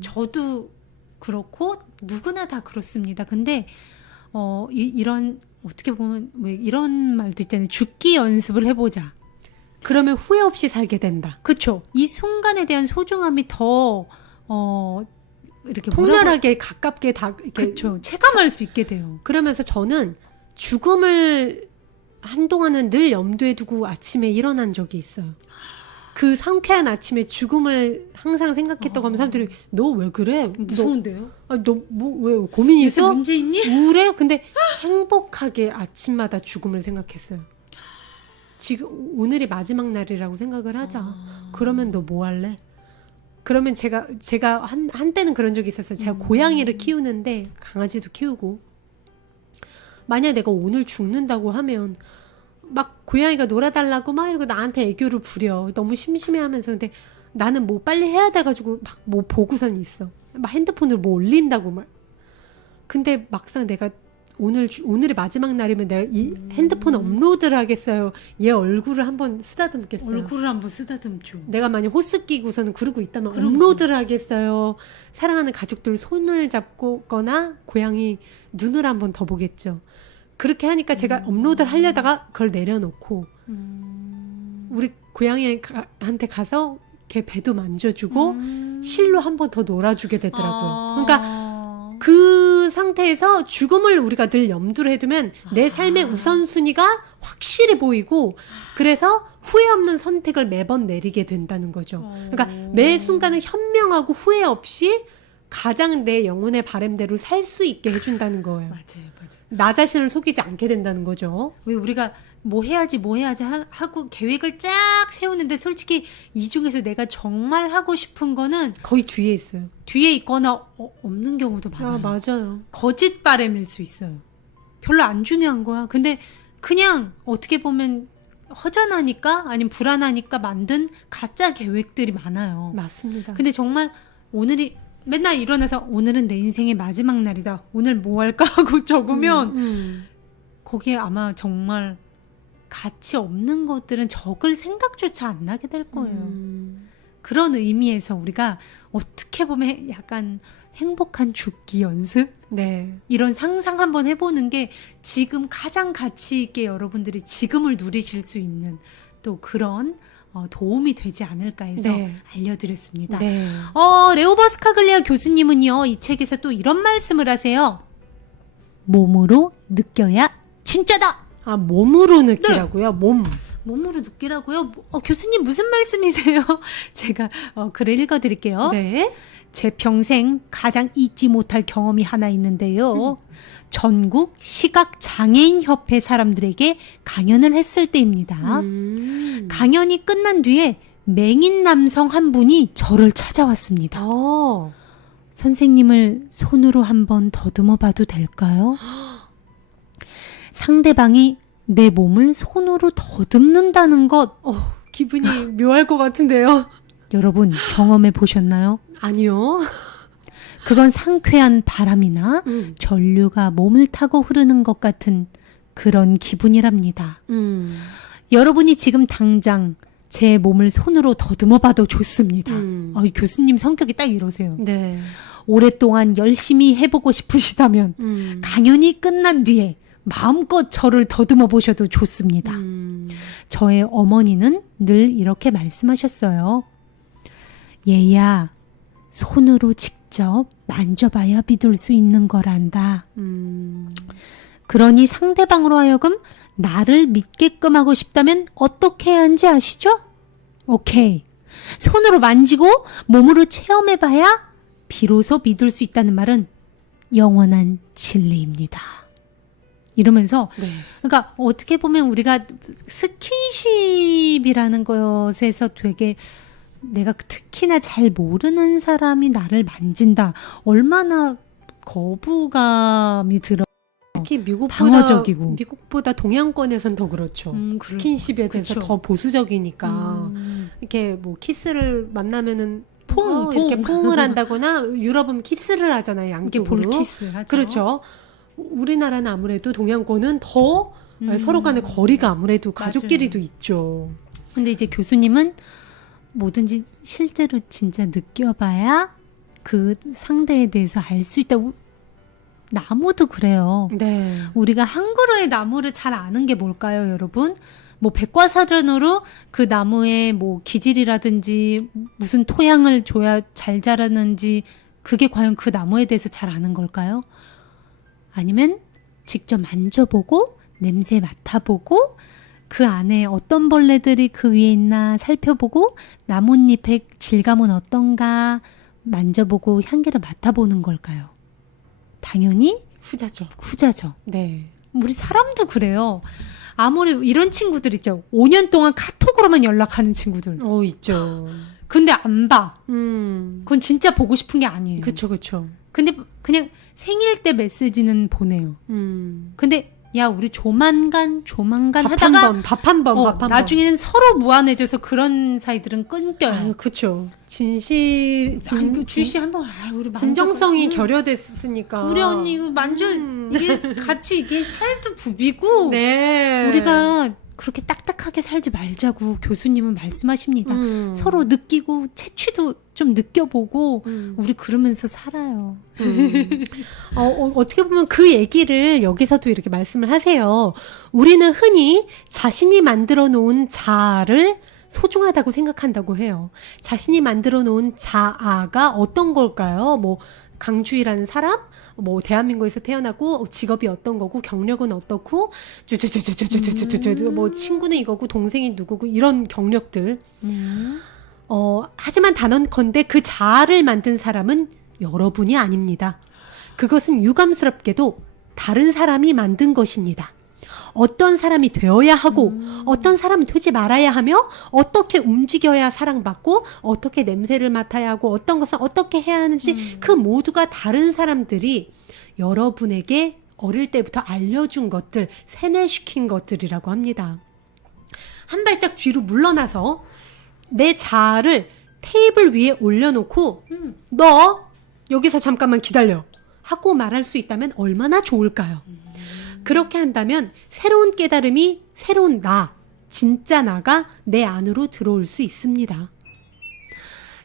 저도 그렇고 누구나 다 그렇습니다. 근데 이런 어떻게 보면 왜 이런 말도 있잖아요. 죽기 연습을 해보자. 그러면 후회 없이 살게 된다. 그쵸. 이 순간에 대한 소중함이 더 이렇게 통렬하게 가깝게 다 이렇게 그쵸. 체감할 수 있게 돼요. 그러면서 저는 죽음을 한동안은 늘 염두에 두고 아침에 일어난 적이 있어요. 그 상쾌한 아침에 죽음을 항상 생각했다고 하면 사람들이 너 왜 그래? 무서운데요? 너 뭐 왜 고민이 요새 있어? 문제 있니? 우울해? 근데 행복하게 아침마다 죽음을 생각했어요. 지금 오늘이 마지막 날이라고 생각을 하자. 그러면 너 뭐 할래? 그러면 제가 한때는 그런 적이 있었어요. 제가 고양이를 키우는데 강아지도 키우고 만약 내가 오늘 죽는다고 하면 막 고양이가 놀아달라고 막 이러고 나한테 애교를 부려. 너무 심심해하면서. 근데 나는 뭐 빨리 해야 돼가지고 막 뭐 보고선 있어. 막 핸드폰으로 뭐 올린다고 막. 근데 막상 내가 오늘이 마지막 날이면 내가 이 핸드폰 업로드를 하겠어요. 얘 얼굴을 한번 쓰다듬겠어요. 얼굴을 한번 쓰다듬죠. 내가 만약 호스 끼고서는 그러고 있다면 업로드를 하겠어요. 사랑하는 가족들 손을 잡고거나 고양이 눈을 한번 더 보겠죠. 그렇게 하니까 제가 업로드를 하려다가 그걸 내려놓고 우리 고양이한테 가서 걔 배도 만져주고 실로 한 번 더 놀아주게 되더라고요. 그러니까 그 상태에서 죽음을 우리가 늘 염두를 해두면 내 삶의 우선순위가 확실히 보이고 그래서 후회 없는 선택을 매번 내리게 된다는 거죠. 그러니까 매 순간은 현명하고 후회 없이 가장 내 영혼의 바람대로 살 수 있게 해준다는 거예요. 맞아요. 나 자신을 속이지 않게 된다는 거죠. 왜 우리가 뭐 해야지 하고 계획을 쫙 세우는데 솔직히 이 중에서 내가 정말 하고 싶은 거는 거의 뒤에 있어요. 뒤에 있거나 없는 경우도 많아요. 맞아요. 거짓 바람일 수 있어요. 별로 안 중요한 거야. 근데 그냥 어떻게 보면 허전하니까 아니면 불안하니까 만든 가짜 계획들이 많아요. 맞습니다. 근데 정말 오늘이 맨날 일어나서 오늘은 내 인생의 마지막 날이다. 오늘 뭐 할까 하고 적으면 거기에 아마 정말 가치 없는 것들은 적을 생각조차 안 나게 될 거예요. 그런 의미에서 우리가 어떻게 보면 약간 행복한 죽기 연습? 네. 이런 상상 한번 해보는 게 지금 가장 가치 있게 여러분들이 지금을 누리실 수 있는 또 그런 도움이 되지 않을까 해서 네. 알려드렸습니다. 네. 레오버스카글리아 교수님은요, 이 책에서 또 이런 말씀을 하세요. 몸으로 느껴야 진짜다! 몸으로 느끼라고요? 몸으로 느끼라고요? 교수님 무슨 말씀이세요? 제가 글을 읽어드릴게요. 네. 제 평생 가장 잊지 못할 경험이 하나 있는데요. 전국 시각장애인협회 사람들에게 강연을 했을 때입니다. 강연이 끝난 뒤에 맹인 남성 한 분이 저를 찾아왔습니다. 선생님을 손으로 한번 더듬어 봐도 될까요? 상대방이 내 몸을 손으로 더듬는다는 것, 기분이 묘할 것 같은데요. 여러분 경험해 보셨나요? 아니요. 그건 상쾌한 바람이나 전류가 몸을 타고 흐르는 것 같은 그런 기분이랍니다. 여러분이 지금 당장 제 몸을 손으로 더듬어 봐도 좋습니다. 이 교수님 성격이 딱 이러세요. 네. 오랫동안 열심히 해보고 싶으시다면 강연이 끝난 뒤에 마음껏 저를 더듬어 보셔도 좋습니다. 저의 어머니는 늘 이렇게 말씀하셨어요. 얘야, 손으로 직접 만져봐야 믿을 수 있는 거란다. 그러니 상대방으로 하여금 나를 믿게끔 하고 싶다면 어떻게 해야 하는지 아시죠? 오케이. 손으로 만지고 몸으로 체험해봐야 비로소 믿을 수 있다는 말은 영원한 진리입니다. 이러면서 네. 그러니까 어떻게 보면 우리가 스킨십이라는 것에서 되게 내가 특히나 잘 모르는 사람이 나를 만진다. 얼마나 거부감이 들어. 특히 방어적이고. 미국보다 동양권에선 더 그렇죠. 스킨십에 대해서 그쵸. 더 보수적이니까 이렇게 뭐 키스를 만나면은 이렇게 퐁을 한다거나 유럽은 키스를 하잖아요. 이게 양쪽으로. 볼키스 하죠. 그렇죠. 우리나라는 아무래도 동양권은 더 서로 간의 거리가 아무래도 가족끼리도 있죠. 근데 이제 교수님은 뭐든지 실제로 진짜 느껴봐야 그 상대에 대해서 알 수 있다고. 나무도 그래요. 네. 우리가 한 그루의 나무를 잘 아는 게 뭘까요, 여러분? 뭐 백과사전으로 그 나무의 뭐 기질이라든지 무슨 토양을 줘야 잘 자라는지 그게 과연 그 나무에 대해서 잘 아는 걸까요? 아니면 직접 만져보고 냄새 맡아보고 그 안에 어떤 벌레들이 그 위에 있나 살펴보고 나뭇잎의 질감은 어떤가 만져보고 향기를 맡아보는 걸까요? 당연히 후자죠. 후자죠. 네. 우리 사람도 그래요. 아무리 이런 친구들 있죠. 5년 동안 카톡으로만 연락하는 친구들. 있죠. 근데 안 봐. 그건 진짜 보고 싶은 게 아니에요. 그쵸. 근데 그냥 생일 때 메시지는 보내요. 근데 야 우리 조만간 하다가 밥 한 번. 나중에는 서로 무안해져서 그런 사이들은 끊겨요. 아유, 그쵸. 주시 한번 우리 진정성이 결여됐으니까. 우리 언니 이거 만져 이게 같이 이게 살도 부비고 네. 우리가 그렇게 딱딱하게 살지 말자고 교수님은 말씀하십니다. 서로 느끼고 채취도 좀 느껴보고 우리 그러면서 살아요. 어떻게 보면 그 얘기를 여기서도 이렇게 말씀을 하세요. 우리는 흔히 자신이 만들어 놓은 자아를 소중하다고 생각한다고 해요. 자신이 만들어 놓은 자아가 어떤 걸까요? 뭐 강주희라는 사람? 뭐 대한민국에서 태어나고 직업이 어떤 거고 경력은 어떻고 뭐 친구는 이거고 동생이 누구고 이런 경력들. 하지만 단언컨대 그 자아를 만든 사람은 여러분이 아닙니다. 그것은 유감스럽게도 다른 사람이 만든 것입니다. 어떤 사람이 되어야 하고 어떤 사람은 되지 말아야 하며 어떻게 움직여야 사랑받고 어떻게 냄새를 맡아야 하고 어떤 것을 어떻게 해야 하는지 그 모두가 다른 사람들이 여러분에게 어릴 때부터 알려준 것들, 세뇌시킨 것들이라고 합니다. 한 발짝 뒤로 물러나서 내 자아를 테이블 위에 올려놓고 너 여기서 잠깐만 기다려 하고 말할 수 있다면 얼마나 좋을까요? 그렇게 한다면 새로운 깨달음이 새로운 나, 진짜 나가 내 안으로 들어올 수 있습니다.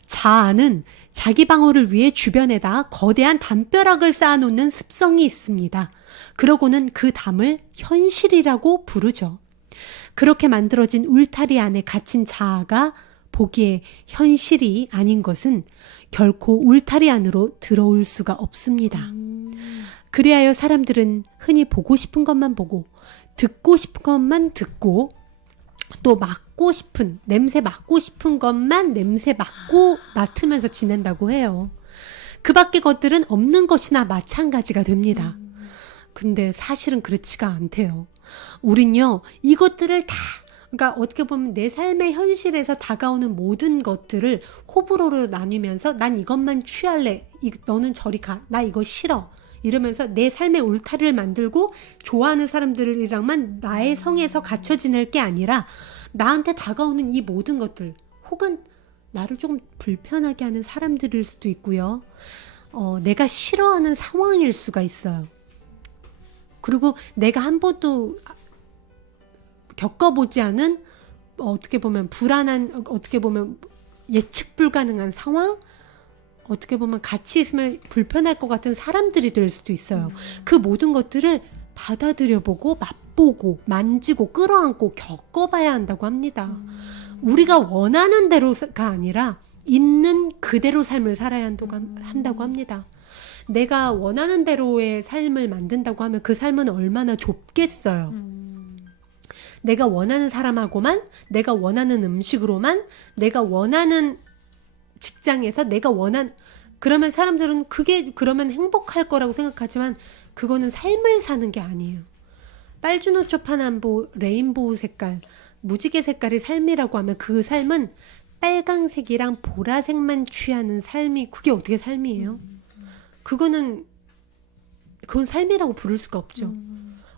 자아는 자기 방어를 위해 주변에다 거대한 담벼락을 쌓아놓는 습성이 있습니다. 그러고는 그 담을 현실이라고 부르죠. 그렇게 만들어진 울타리 안에 갇힌 자아가 보기에 현실이 아닌 것은 결코 울타리 안으로 들어올 수가 없습니다. 그리하여 사람들은 흔히 보고 싶은 것만 보고 듣고 싶은 것만 듣고 또 맡고 싶은 냄새 맡고 싶은 것만 냄새 맡으면서 지낸다고 해요. 그 밖의 것들은 없는 것이나 마찬가지가 됩니다. 근데 사실은 그렇지가 않대요. 우린요 이것들을 다 그러니까 어떻게 보면 내 삶의 현실에서 다가오는 모든 것들을 호불호로 나뉘면서 난 이것만 취할래. 너는 저리 가. 나 이거 싫어. 이러면서 내 삶의 울타리를 만들고 좋아하는 사람들이랑만 나의 성에서 갇혀 지낼 게 아니라 나한테 다가오는 이 모든 것들 혹은 나를 조금 불편하게 하는 사람들일 수도 있고요. 내가 싫어하는 상황일 수가 있어요. 그리고 내가 한 번도 겪어보지 않은 어떻게 보면 불안한 어떻게 보면 예측 불가능한 상황 어떻게 보면 같이 있으면 불편할 것 같은 사람들이 될 수도 있어요. 그 모든 것들을 받아들여보고 맛보고 만지고 끌어안고 겪어봐야 한다고 합니다. 우리가 원하는 대로가 아니라 있는 그대로 삶을 살아야 한다고 합니다. 내가 원하는 대로의 삶을 만든다고 하면 그 삶은 얼마나 좁겠어요. 내가 원하는 사람하고만, 내가 원하는 음식으로만, 내가 원하는 직장에서 내가 원한, 그러면 사람들은 그게 그러면 행복할 거라고 생각하지만 그거는 삶을 사는 게 아니에요. 빨주노초 파남보 레인보우 색깔, 무지개 색깔이 삶이라고 하면 그 삶은 빨강색이랑 보라색만 취하는 삶이, 그게 어떻게 삶이에요? 그건 삶이라고 부를 수가 없죠.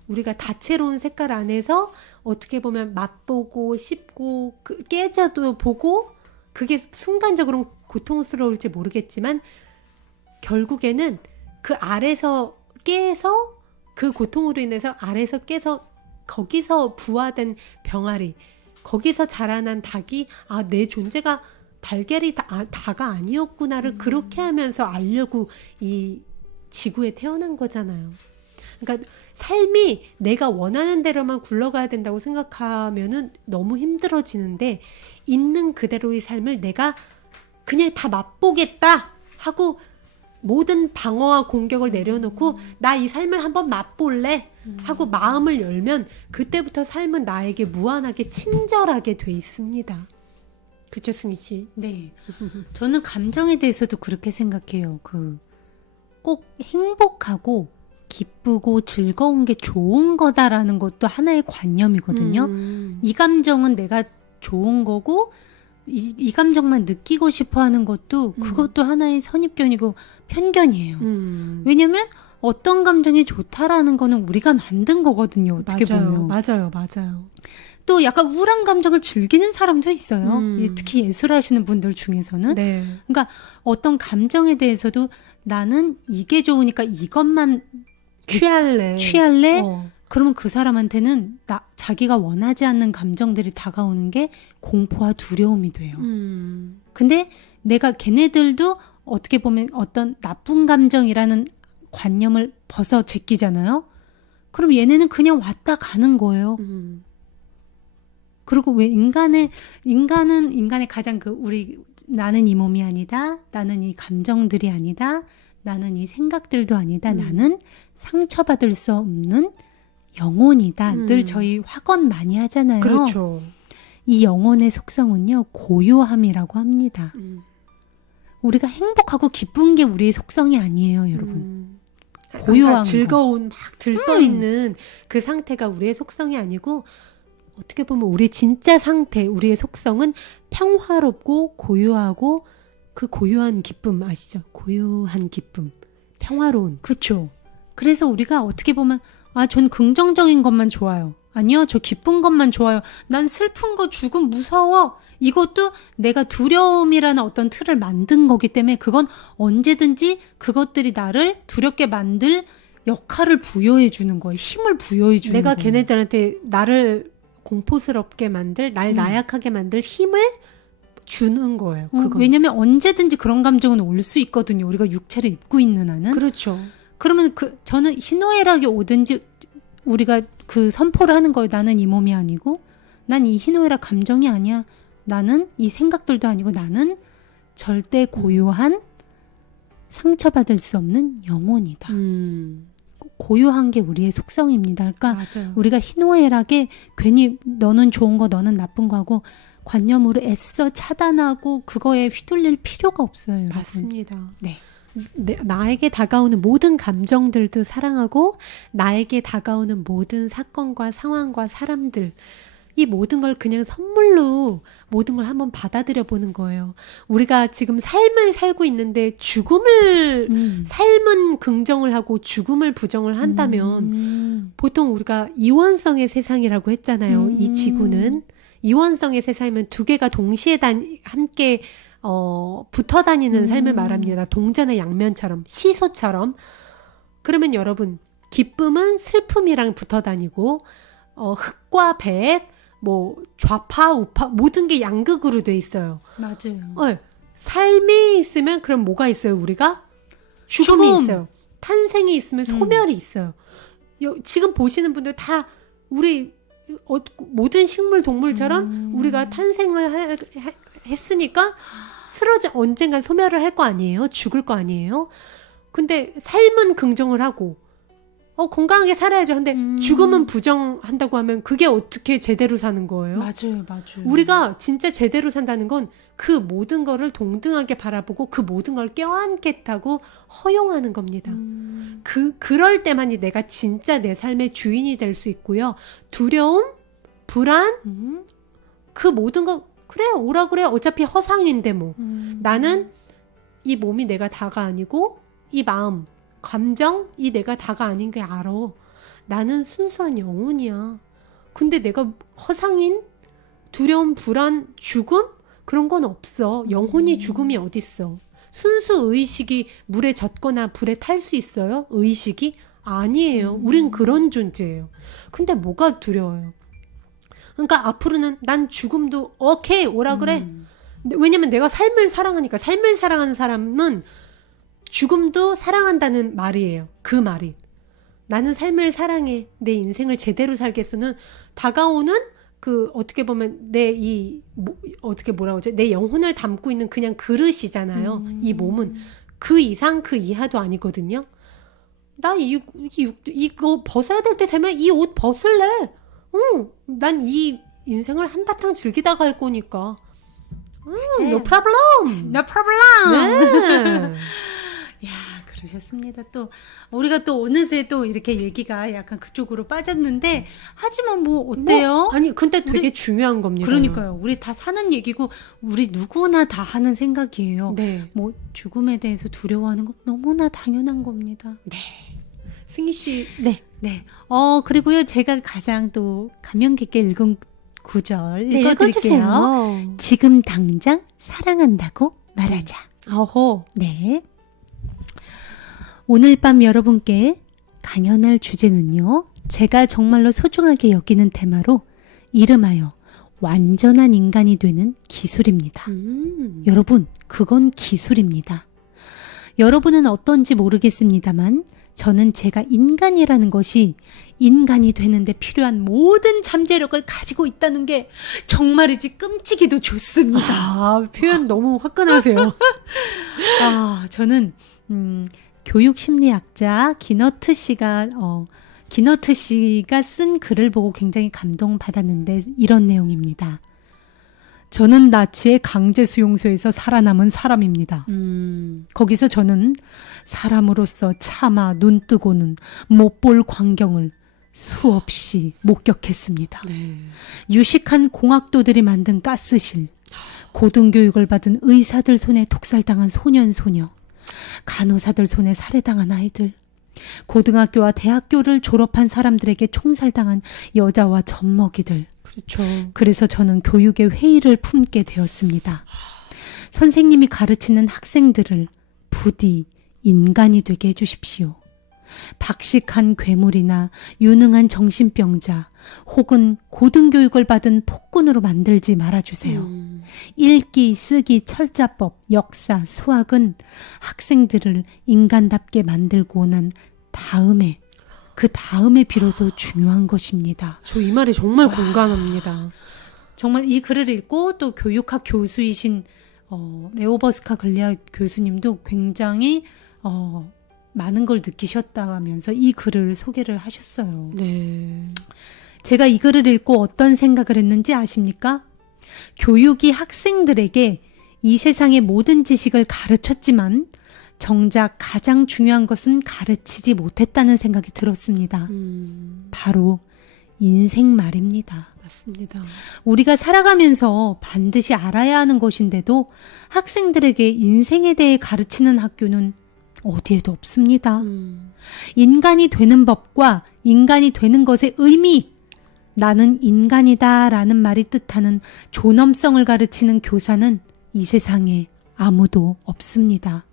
우리가 다채로운 색깔 안에서 어떻게 보면 맛보고 씹고 깨져도 보고, 그게 순간적으로 고통스러울지 모르겠지만 결국에는 그 아래서 깨서, 그 고통으로 인해서 아래서 깨서 거기서 부화된 병아리, 거기서 자라난 닭이 내 존재가 달걀이 다가 아니었구나를 그렇게 하면서 알려고 이 지구에 태어난 거잖아요. 그러니까 삶이 내가 원하는 대로만 굴러가야 된다고 생각하면은 너무 힘들어지는데, 있는 그대로의 삶을 내가 그냥 다 맛보겠다 하고 모든 방어와 공격을 내려놓고 나 이 삶을 한번 맛볼래 하고 마음을 열면 그때부터 삶은 나에게 무한하게 친절하게 돼 있습니다. 그쵸, 승희 씨? 네. 저는 감정에 대해서도 그렇게 생각해요. 꼭 행복하고 기쁘고 즐거운 게 좋은 거다라는 것도 하나의 관념이거든요. 이 감정은 내가 좋은 거고, 이 감정만 느끼고 싶어 하는 것도 그것도 하나의 선입견이고 편견이에요. 왜냐면 어떤 감정이 좋다라는 거는 우리가 만든 거거든요. 어떻게 보면. 맞아요. 또 약간 우울한 감정을 즐기는 사람도 있어요. 특히 예술하시는 분들 중에서는. 네. 그러니까 어떤 감정에 대해서도 나는 이게 좋으니까 이것만 취할래. 그러면 그 사람한테는 자기가 원하지 않는 감정들이 다가오는 게 공포와 두려움이 돼요. 근데 내가 걔네들도 어떻게 보면 어떤 나쁜 감정이라는 관념을 벗어 제끼잖아요. 그럼 얘네는 그냥 왔다 가는 거예요. 그리고 왜 인간의 가장 나는 이 몸이 아니다. 나는 이 감정들이 아니다. 나는 이 생각들도 아니다. 나는 상처받을 수 없는 영혼이다. 늘 저희 확언 많이 하잖아요. 그렇죠. 이 영혼의 속성은요, 고요함이라고 합니다. 우리가 행복하고 기쁜 게 우리의 속성이 아니에요, 여러분. 고요한 그러니까 즐거운 막 들떠 있는 그 상태가 우리의 속성이 아니고, 어떻게 보면 우리 진짜 상태, 우리의 속성은 평화롭고 고요하고, 그 고요한 기쁨 아시죠? 고요한 기쁨, 평화로운. 그렇죠. 그래서 우리가 어떻게 보면 전 긍정적인 것만 좋아요. 아니요, 저 기쁜 것만 좋아요. 난 슬픈 거, 죽음 무서워. 이것도 내가 두려움이라는 어떤 틀을 만든 거기 때문에 그건 언제든지 그것들이 나를 두렵게 만들 역할을 부여해 주는 거예요. 힘을 부여해 주는 거예요. 내가 걔네들한테 나를 공포스럽게 만들, 날 나약하게 만들 힘을 주는 거예요. 왜냐면 언제든지 그런 감정은 올 수 있거든요. 우리가 육체를 입고 있는 한은. 그렇죠. 그러면 저는 희노애락이 오든지 우리가 선포를 하는 거예요. 나는 이 몸이 아니고, 난 이 희노애락 감정이 아니야. 나는 이 생각들도 아니고, 나는 절대 고요한 상처받을 수 없는 영혼이다. 고요한 게 우리의 속성입니다. 그러니까 맞아요. 우리가 희노애락에 괜히 너는 좋은 거, 너는 나쁜 거 하고 관념으로 애써 차단하고 그거에 휘둘릴 필요가 없어요. 여러분. 맞습니다. 네. 나에게 다가오는 모든 감정들도 사랑하고, 나에게 다가오는 모든 사건과 상황과 사람들, 이 모든 걸 그냥 선물로 모든 걸 한번 받아들여 보는 거예요. 우리가 지금 삶을 살고 있는데 삶은 긍정을 하고 죽음을 부정을 한다면 보통 우리가 이원성의 세상이라고 했잖아요. 이 지구는 이원성의 세상이면 두 개가 동시에 함께 붙어 다니는 삶을 말합니다. 동전의 양면처럼, 시소처럼. 그러면 여러분, 기쁨은 슬픔이랑 붙어 다니고, 흑과 백, 좌파, 우파, 모든 게 양극으로 돼 있어요. 맞아요. 삶이 있으면 그럼 뭐가 있어요, 우리가? 죽음이 죽음. 있어요. 탄생이 있으면 소멸이 있어요. 지금 보시는 분들 다 우리 모든 식물, 동물처럼 우리가 탄생을 했으니까 언젠간 소멸을 할 거 아니에요? 죽을 거 아니에요? 근데 삶은 긍정을 하고, 건강하게 살아야죠. 근데 죽음은 부정한다고 하면 그게 어떻게 제대로 사는 거예요? 맞아요, 맞아요. 우리가 진짜 제대로 산다는 건 그 모든 거를 동등하게 바라보고 그 모든 걸 껴안겠다고 허용하는 겁니다. 그럴 때만이 내가 진짜 내 삶의 주인이 될 수 있고요. 두려움, 불안, 그 모든 거 그래 오라 그래 어차피 허상인데 뭐 나는 이 몸이 내가 다가 아니고 이 마음, 감정이 내가 다가 아닌 게 알아. 나는 순수한 영혼이야. 근데 내가 허상인 두려움, 불안, 죽음? 그런 건 없어. 영혼이 죽음이 어딨어. 순수 의식이 물에 젖거나 불에 탈 수 있어요? 의식이? 아니에요. 우린 그런 존재예요. 근데 뭐가 두려워요? 그러니까 앞으로는 난 죽음도 오케이 오라 그래. 근데 왜냐면 내가 삶을 사랑하니까. 삶을 사랑하는 사람은 죽음도 사랑한다는 말이에요. 그 말이. 나는 삶을 사랑해. 내 인생을 제대로 살겠어는 다가오는 그 어떻게 보면 내 어떻게 뭐라고 하죠? 내 영혼을 담고 있는 그냥 그릇이잖아요. 이 몸은 그 이상 그 이하도 아니거든요. 나 이거 벗어야 될 때 되면 이 옷 벗을래. 난 이 인생을 한바탕 즐기다 갈 거니까. No problem. No problem. 네. 야, 그러셨습니다. 또 우리가 또 어느새 또 이렇게 얘기가 약간 그쪽으로 빠졌는데 하지만 뭐 어때요? 아니 근데 되게 중요한 겁니다. 그러니까요. 우리 다 사는 얘기고 우리 누구나 다 하는 생각이에요. 네. 뭐 죽음에 대해서 두려워하는 거 너무나 당연한 겁니다. 네. 승희 씨. 네. 네. 그리고요. 제가 가장 또 감명 깊게 읽은 구절 네, 읽어드릴게요. 읽어주세요. 지금 당장 사랑한다고 말하자. 어허. 네. 오늘 밤 여러분께 강연할 주제는요. 제가 정말로 소중하게 여기는 테마로 이름하여 완전한 인간이 되는 기술입니다. 여러분, 그건 기술입니다. 여러분은 어떤지 모르겠습니다만 저는 제가 인간이라는 것이 인간이 되는데 필요한 모든 잠재력을 가지고 있다는 게 정말이지 끔찍이도 좋습니다. 아, 표현 너무 화끈하세요. 저는 교육심리학자 기너트 씨가 쓴 글을 보고 굉장히 감동받았는데 이런 내용입니다. 저는 나치의 강제수용소에서 살아남은 사람입니다. 거기서 저는 사람으로서 차마 눈뜨고는 못 볼 광경을 수없이 목격했습니다. 네. 유식한 공학도들이 만든 가스실, 고등교육을 받은 의사들 손에 독살당한 소년소녀, 간호사들 손에 살해당한 아이들, 고등학교와 대학교를 졸업한 사람들에게 총살당한 여자와 젖먹이들. 그렇죠. 그래서 저는 교육의 회의를 품게 되었습니다. 선생님이 가르치는 학생들을 부디 인간이 되게 해주십시오. 박식한 괴물이나 유능한 정신병자 혹은 고등교육을 받은 폭군으로 만들지 말아주세요. 읽기, 쓰기, 철자법, 역사, 수학은 학생들을 인간답게 만들고 난 다음에 그 다음에 비로소 중요한 것입니다. 저 이 말에 정말 공감합니다. 정말 이 글을 읽고 또 교육학 교수이신 레오버스카 글리아 교수님도 굉장히 많은 걸 느끼셨다면서 이 글을 소개를 하셨어요. 네. 제가 이 글을 읽고 어떤 생각을 했는지 아십니까? 교육이 학생들에게 이 세상의 모든 지식을 가르쳤지만 정작 가장 중요한 것은 가르치지 못했다는 생각이 들었습니다. 바로 인생 말입니다. 맞습니다. 우리가 살아가면서 반드시 알아야 하는 것인데도 학생들에게 인생에 대해 가르치는 학교는 어디에도 없습니다. 인간이 되는 법과 인간이 되는 것의 의미, 나는 인간이다 라는 말이 뜻하는 존엄성을 가르치는 교사는 이 세상에 아무도 없습니다.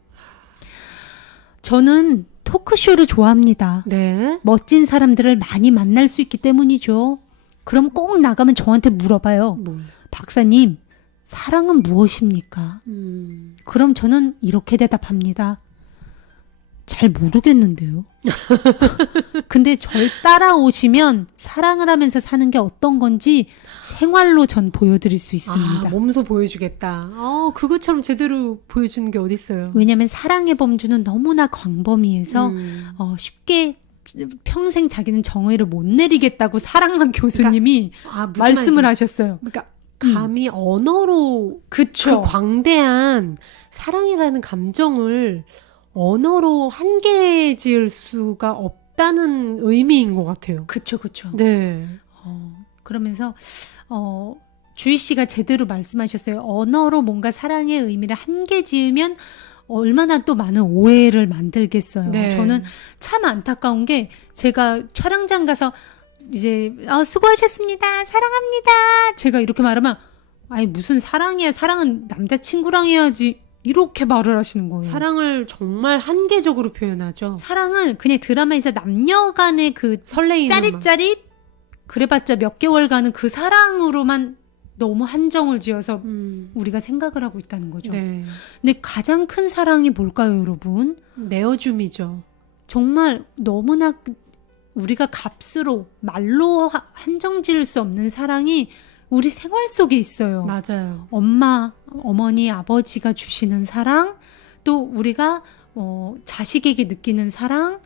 저는 토크쇼를 좋아합니다. 네. 멋진 사람들을 많이 만날 수 있기 때문이죠. 그럼 꼭 나가면 저한테 물어봐요. 박사님, 사랑은 무엇입니까? 그럼 저는 이렇게 대답합니다. 잘 모르겠는데요. 근데 절 따라오시면 사랑을 하면서 사는 게 어떤 건지 생활로 전 보여드릴 수 있습니다. 몸소 보여주겠다. 그것처럼 제대로 보여주는 게 어딨어요. 왜냐하면 사랑의 범주는 너무나 광범위해서 쉽게 평생 자기는 정의를 못 내리겠다고 사랑한 교수님이 무슨 말씀을 말인지. 하셨어요. 그러니까 감히 언어로 그쵸. 그 광대한 사랑이라는 감정을 언어로 한계 지을 수가 없다는 의미인 것 같아요. 그쵸. 네. 그러면서 주희 씨가 제대로 말씀하셨어요. 언어로 뭔가 사랑의 의미를 한계 지으면 얼마나 또 많은 오해를 만들겠어요. 네. 저는 참 안타까운 게 제가 촬영장 가서 이제 수고하셨습니다. 사랑합니다. 제가 이렇게 말하면 아니 무슨 사랑이야. 사랑은 남자친구랑 해야지. 이렇게 말을 하시는 거예요. 사랑을 정말 한계적으로 표현하죠. 사랑을 그냥 드라마에서 남녀 간의 그 설레이는 짜릿짜릿 그래봤자 몇 개월간은 그 사랑으로만 너무 한정을 지어서 우리가 생각을 하고 있다는 거죠. 네. 근데 가장 큰 사랑이 뭘까요, 여러분? 내어줌이죠. 정말 너무나 우리가 값으로 말로 한정 지을 수 없는 사랑이 우리 생활 속에 있어요. 맞아요. 엄마, 어머니, 아버지가 주시는 사랑, 또 우리가 자식에게 느끼는 사랑,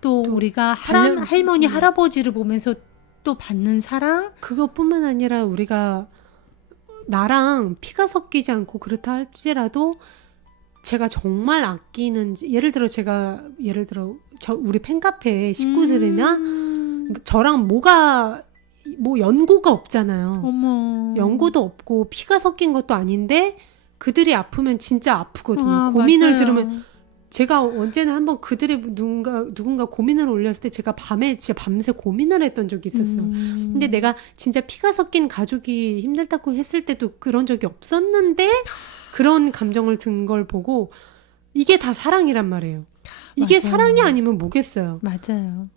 또 우리가 할머니, 할아버지를 보면서 또 받는 사랑. 그것뿐만 아니라 우리가 나랑 피가 섞이지 않고 그렇다 할지라도 제가 정말 아끼는 예를 들어 우리 팬카페 식구들이나 저랑 뭐 연고가 없잖아요. 어머. 연고도 없고 피가 섞인 것도 아닌데 그들이 아프면 진짜 아프거든요. 아, 고민을 맞아요. 들으면 제가 언제나 한번 그들의 누군가 고민을 올렸을 때 제가 진짜 밤새 고민을 했던 적이 있었어요. 근데 내가 진짜 피가 섞인 가족이 힘들다고 했을 때도 그런 적이 없었는데 그런 감정을 든 걸 보고 이게 다 사랑이란 말이에요. 이게 맞아요. 사랑이 아니면 뭐겠어요. 맞아요.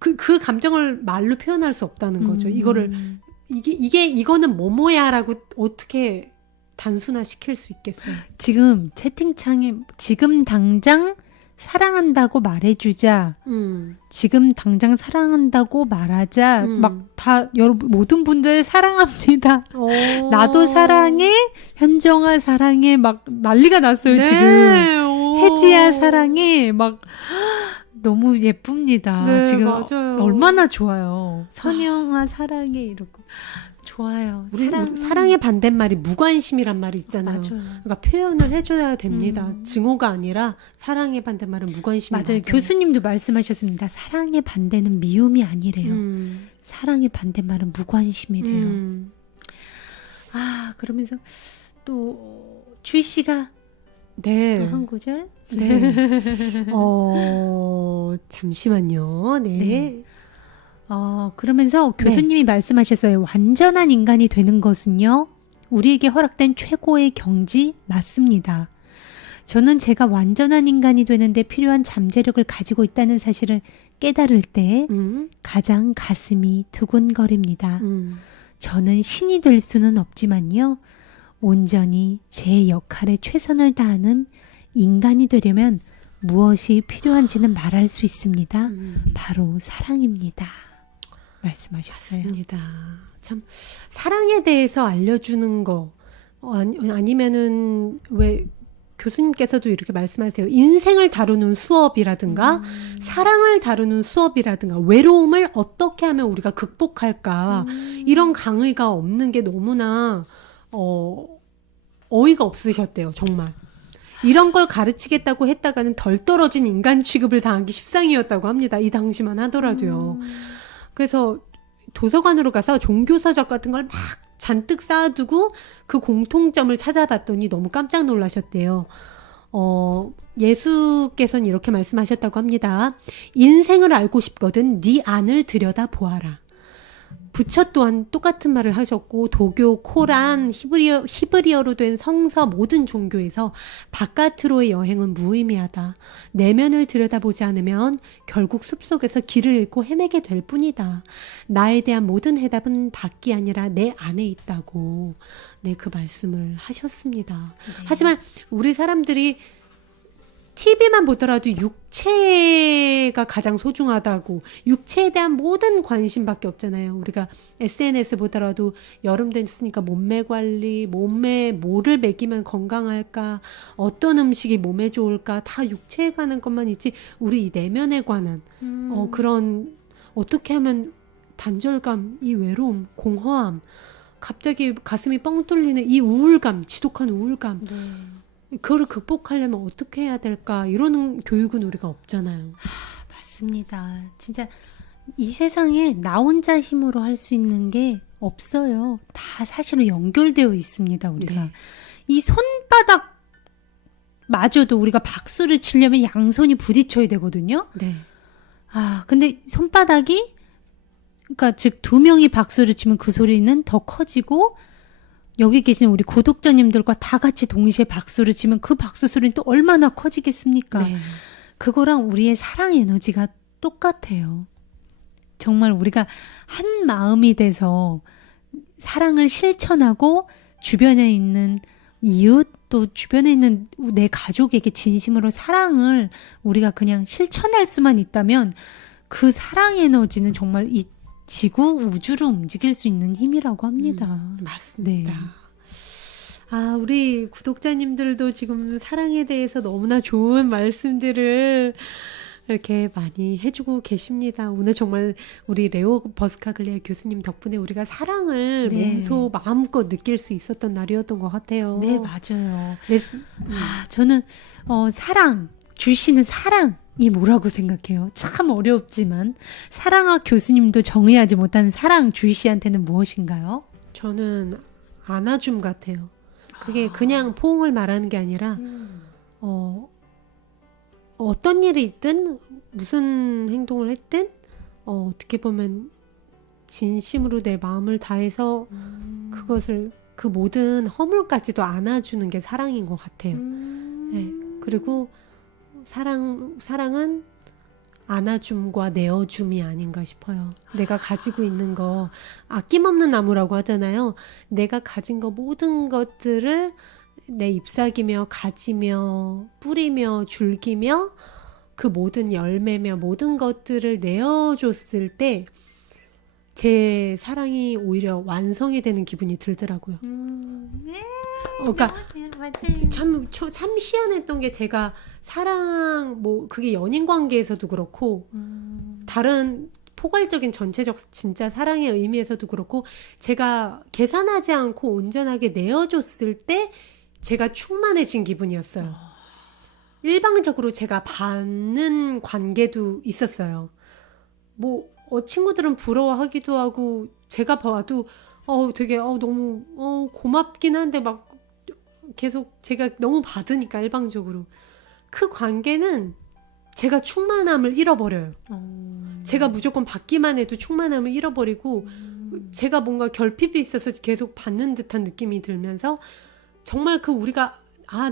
그 감정을 말로 표현할 수 없다는 거죠. 이거는 뭐뭐야라고 어떻게 단순화 시킬 수 있겠어요. 지금 채팅창에 지금 당장 사랑한다고 말해주자. 지금 당장 사랑한다고 말하자. 막 다 여러분 모든 분들 사랑합니다. 나도 사랑해. 현정아 사랑해. 막 난리가 났어요. 네. 지금. 혜지야 사랑해. 막 너무 예쁩니다. 네, 지금 맞아요. 얼마나 좋아요. 선영아 사랑해 이러고 좋아요. 우리 사랑의 반대말이 무관심이란 말이 있잖아요. 맞아요. 그러니까 표현을 해줘야 됩니다. 증오가 아니라 사랑의 반대말은 무관심이 맞아요. 교수님도 말씀하셨습니다. 사랑의 반대는 미움이 아니래요. 사랑의 반대말은 무관심이래요. 그러면서 또 주희 씨가 네. 또 한 구절. 네. 잠시만요. 네. 그러면서 교수님이 말씀하셨어요. 완전한 인간이 되는 것은요, 우리에게 허락된 최고의 경지 맞습니다. 저는 제가 완전한 인간이 되는데 필요한 잠재력을 가지고 있다는 사실을 깨달을 때 가장 가슴이 두근거립니다. 저는 신이 될 수는 없지만요, 온전히 제 역할에 최선을 다하는 인간이 되려면 무엇이 필요한지는 말할 수 있습니다. 바로 사랑입니다. 말씀하셨어요. 맞습니다. 참 사랑에 대해서 알려주는 거 아니면은 왜 교수님께서도 이렇게 말씀하세요. 인생을 다루는 수업이라든가 사랑을 다루는 수업이라든가 외로움을 어떻게 하면 우리가 극복할까 이런 강의가 없는 게 너무나 어이가 없으셨대요. 정말. 이런 걸 가르치겠다고 했다가는 덜 떨어진 인간 취급을 당하기 십상이었다고 합니다. 이 당시만 하더라도요. 그래서 도서관으로 가서 종교서적 같은 걸 막 잔뜩 쌓아두고 그 공통점을 찾아봤더니 너무 깜짝 놀라셨대요. 예수께서는 이렇게 말씀하셨다고 합니다. 인생을 알고 싶거든 네 안을 들여다보아라. 부처 또한 똑같은 말을 하셨고 도교, 코란, 히브리어로 된 성서 모든 종교에서 바깥으로의 여행은 무의미하다. 내면을 들여다보지 않으면 결국 숲속에서 길을 잃고 헤매게 될 뿐이다. 나에 대한 모든 해답은 밖이 아니라 내 안에 있다고 그 말씀을 하셨습니다. 하지만 우리 사람들이 TV만 보더라도 육체가 가장 소중하다고, 육체에 대한 모든 관심밖에 없잖아요. 우리가 SNS 보더라도 여름 됐으니까 몸매 관리, 몸에 뭐를 먹이면 건강할까, 어떤 음식이 몸에 좋을까, 다 육체에 관한 것만 있지, 우리 이 내면에 관한 그런, 어떻게 하면 단절감, 이 외로움, 공허함, 갑자기 가슴이 뻥 뚫리는 이 우울감, 지독한 우울감, 그거를 극복하려면 어떻게 해야 될까, 이런 교육은 우리가 없잖아요. 맞습니다. 진짜 이 세상에 나 혼자 힘으로 할 수 있는 게 없어요. 다 사실은 연결되어 있습니다. 우리가 네. 이 손바닥 마저도 우리가 박수를 치려면 양손이 부딪혀야 되거든요. 네. 근데 손바닥이, 그러니까 즉 두 명이 박수를 치면 그 소리는 더 커지고, 여기 계신 우리 구독자님들과 다 같이 동시에 박수를 치면 그 박수 소리는 또 얼마나 커지겠습니까? 네. 그거랑 우리의 사랑 에너지가 똑같아요. 정말 우리가 한 마음이 돼서 사랑을 실천하고, 주변에 있는 이웃, 또 주변에 있는 내 가족에게 진심으로 사랑을 우리가 그냥 실천할 수만 있다면, 그 사랑 에너지는 정말 이 지구, 우주를 움직일 수 있는 힘이라고 합니다. 맞습니다. 네. 우리 구독자님들도 지금 사랑에 대해서 너무나 좋은 말씀들을 이렇게 많이 해주고 계십니다. 오늘 정말 우리 레오 버스카글리아 교수님 덕분에 우리가 사랑을 네. 몸소 마음껏 느낄 수 있었던 날이었던 것 같아요. 네, 맞아요. 네. 저는 사랑, 주시는 사랑이 뭐라고 생각해요? 참 어렵지만, 사랑학 교수님도 정의하지 못한 사랑, 주희 씨한테는 무엇인가요? 저는 안아줌 같아요. 그게 그냥 포옹을 말하는 게 아니라 어떤 일이 있든 무슨 행동을 했든 어떻게 보면 진심으로 내 마음을 다해서 그것을, 그 모든 허물까지도 안아주는 게 사랑인 것 같아요. 네. 그리고 사랑은 안아줌과 내어줌이 아닌가 싶어요. 내가 가지고 있는 거, 아낌없는 나무라고 하잖아요. 내가 가진 거 모든 것들을 내 잎사귀며 가지며 뿌리며 줄기며 그 모든 열매며 모든 것들을 내어줬을 때 제 사랑이 오히려 완성이 되는 기분이 들더라고요. 그러니까 참 희한했던 게, 제가 사랑, 그게 연인 관계에서도 그렇고 다른 포괄적인 전체적 진짜 사랑의 의미에서도 그렇고, 제가 계산하지 않고 온전하게 내어줬을 때 제가 충만해진 기분이었어요. 일방적으로 제가 받는 관계도 있었어요. 친구들은 부러워하기도 하고, 제가 봐도 되게 너무 고맙긴 한데 막 계속 제가 너무 받으니까 일방적으로 그 관계는 제가 충만함을 잃어버려요. 제가 무조건 받기만 해도 충만함을 잃어버리고 제가 뭔가 결핍이 있어서 계속 받는 듯한 느낌이 들면서, 정말 우리가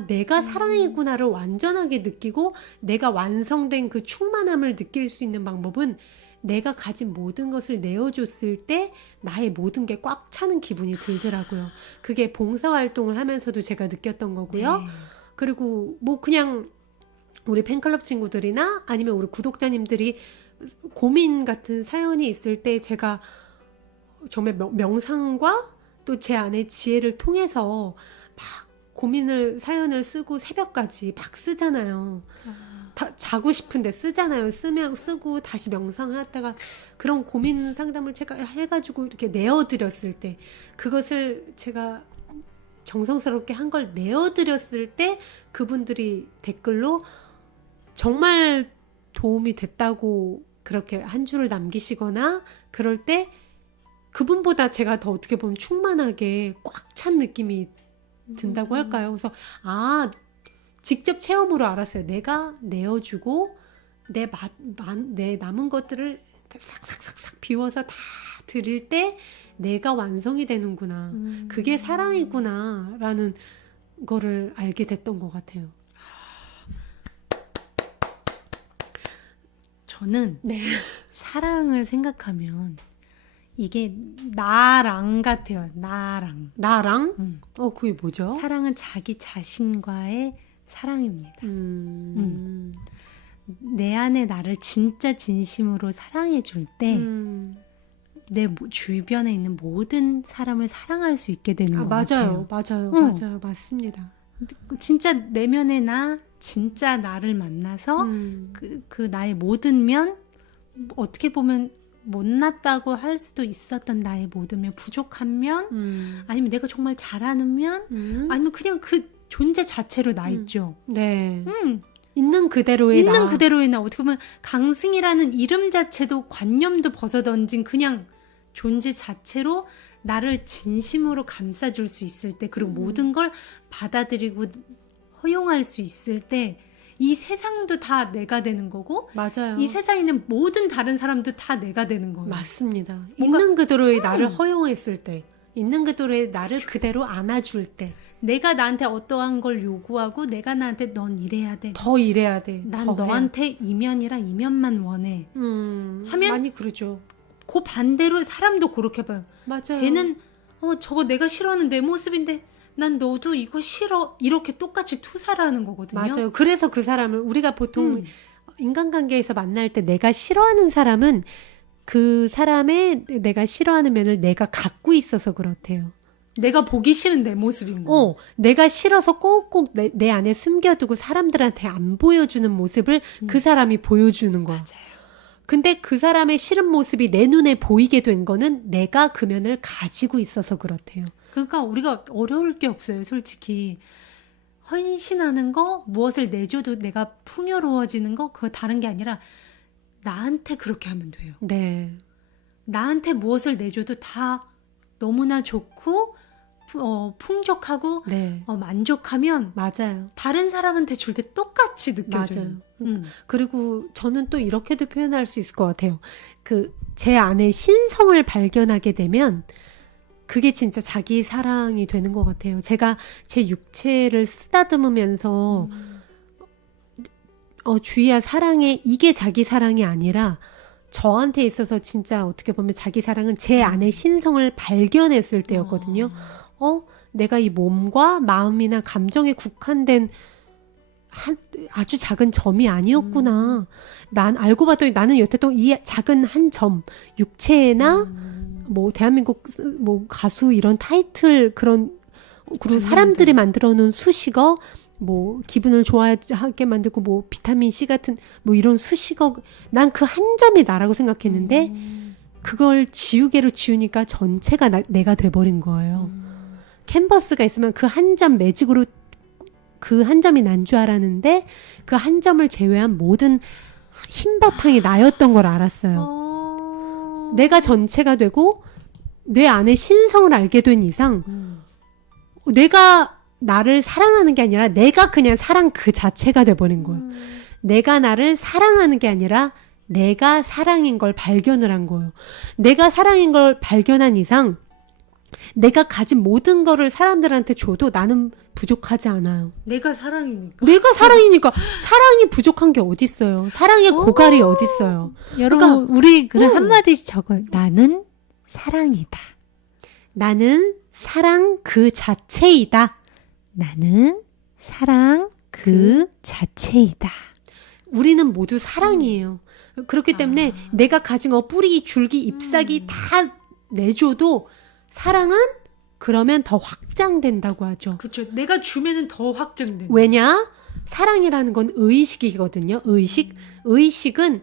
내가 사랑이구나를 완전하게 느끼고 내가 완성된 그 충만함을 느낄 수 있는 방법은, 내가 가진 모든 것을 내어줬을 때 나의 모든 게 꽉 차는 기분이 들더라고요. 그게 봉사활동을 하면서도 제가 느꼈던 거고요. 네. 그리고 그냥 우리 팬클럽 친구들이나 아니면 우리 구독자님들이 고민 같은 사연이 있을 때 제가 정말 명상과 또 제 안의 지혜를 통해서 막 사연을 쓰고 새벽까지 막 쓰잖아요. 자고 싶은데 쓰잖아요. 쓰고 다시 명상하다가 그런 고민 상담을 제가 해가지고 이렇게 내어드렸을 때, 그것을 제가 정성스럽게 한 걸 내어드렸을 때 그분들이 댓글로 정말 도움이 됐다고 그렇게 한 줄을 남기시거나, 그럴 때 그분보다 제가 더 어떻게 보면 충만하게 꽉 찬 느낌이 든다고 할까요? 그래서 직접 체험으로 알았어요. 내가 내어주고 내 남은 것들을 싹싹싹싹 비워서 다 드릴 때 내가 완성이 되는구나. 그게 사랑이구나 라는 거를 알게 됐던 것 같아요. 저는 사랑을 생각하면 이게 나랑 같아요. 나랑. 나랑? 그게 뭐죠? 사랑은 자기 자신과의 사랑입니다. 내 안에 나를 진짜 진심으로 사랑해 줄 때 내 주변에 있는 모든 사람을 사랑할 수 있게 되는 것 같아요. 맞아요. 맞습니다. 진짜 내면의 나, 진짜 나를 만나서 그 나의 모든 면, 어떻게 보면 못났다고 할 수도 있었던 나의 모든 면, 부족한 면, 아니면 내가 정말 잘하는 면, 아니면 그냥 그 존재 자체로 나 있죠. 네. 있는 그대로의 나. 있는 그대로의 나. 어떻게 보면 강승이라는 이름 자체도 관념도 벗어던진 그냥 존재 자체로 나를 진심으로 감싸줄 수 있을 때, 그리고 모든 걸 받아들이고 허용할 수 있을 때 이 세상도 다 내가 되는 거고, 맞아요. 이 세상에 있는 모든 다른 사람도 다 내가 되는 거예요. 맞습니다. 뭔가- 있는 그대로의 나를 허용했을 때, 있는 그대로의 나를 그대로 안아줄 때, 내가 나한테 어떠한 걸 요구하고 내가 나한테 넌 이래야 돼. 더 일해야 돼. 난 더 너한테 이면이랑 이면만 원해. 하면 많이 그러죠. 그 반대로 사람도 그렇게 봐요. 맞아요. 쟤는 저거 내가 싫어하는 내 모습인데 난 너도 이거 싫어. 이렇게 똑같이 투사를 거거든요. 맞아요. 그래서 그 사람을 우리가 보통 인간관계에서 만날 때 내가 싫어하는 사람은 그 사람의 내가 싫어하는 면을 내가 갖고 있어서 그렇대요. 내가 보기 싫은 내 모습인 거. 내가 싫어서 꼭꼭 내 안에 숨겨두고 사람들한테 안 보여주는 모습을 그 사람이 보여주는 거야. 맞아요. 근데 그 사람의 싫은 모습이 내 눈에 보이게 된 거는 내가 그 면을 가지고 있어서 그렇대요. 그러니까 우리가 어려울 게 없어요, 솔직히. 헌신하는 거, 무엇을 내줘도 내가 풍요로워지는 거, 그거 다른 게 아니라 나한테 그렇게 하면 돼요. 네. 나한테 무엇을 내줘도 다 너무나 좋고 풍족하고 네. 만족하면 맞아요. 다른 사람한테 줄 때 똑같이 느껴져요. 맞아요. 그리고 저는 또 이렇게도 표현할 수 있을 것 같아요. 제 안에 신성을 발견하게 되면 그게 진짜 자기 사랑이 되는 것 같아요. 제가 제 육체를 쓰다듬으면서 주희야 사랑해, 이게 자기 사랑이 아니라 저한테 있어서 진짜 어떻게 보면 자기 사랑은 제 안에 신성을 발견했을 때였거든요. 내가 이 몸과 마음이나 감정에 국한된 아주 작은 점이 아니었구나. 난 알고 봤더니 나는 여태껏 이 작은 한 점, 육체나 뭐 대한민국 뭐 가수 이런 타이틀 그리고 사람들이 만들어 놓은 수식어, 뭐 기분을 좋아하게 만들고 뭐 비타민 C 같은 뭐 이런 수식어, 난 그 한 점이 나라고 생각했는데 그걸 지우개로 지우니까 전체가 내가 돼버린 거예요. 캔버스가 있으면 그 한 점 매직으로 그 한 점이 난 줄 알았는데 그 한 점을 제외한 모든 흰 바탕이 나였던 걸 알았어요. 내가 전체가 되고 내 안에 신성을 알게 된 이상 내가 나를 사랑하는 게 아니라 내가 그냥 사랑 그 자체가 돼버린 거예요. 내가 나를 사랑하는 게 아니라 내가 사랑인 걸 발견을 한 거예요. 내가 사랑인 걸 발견한 이상 내가 가진 모든 거를 사람들한테 줘도 나는 부족하지 않아요. 내가 사랑이니까. 내가 사랑이니까. 사랑이 부족한 게 어딨어요. 사랑의 고갈이 어딨어요. 여러분, 우리 그래 한마디씩 적어요. 나는 사랑이다. 나는 사랑 그 자체이다. 나는 사랑 그 자체이다. 우리는 모두 사랑이에요. 그렇기 때문에 내가 가진 거 뿌리, 줄기, 잎사귀 다 내줘도 사랑은 그러면 더 확장된다고 하죠. 그렇죠. 내가 주면은 더 확장된다. 왜냐? 사랑이라는 건 의식이거든요. 의식은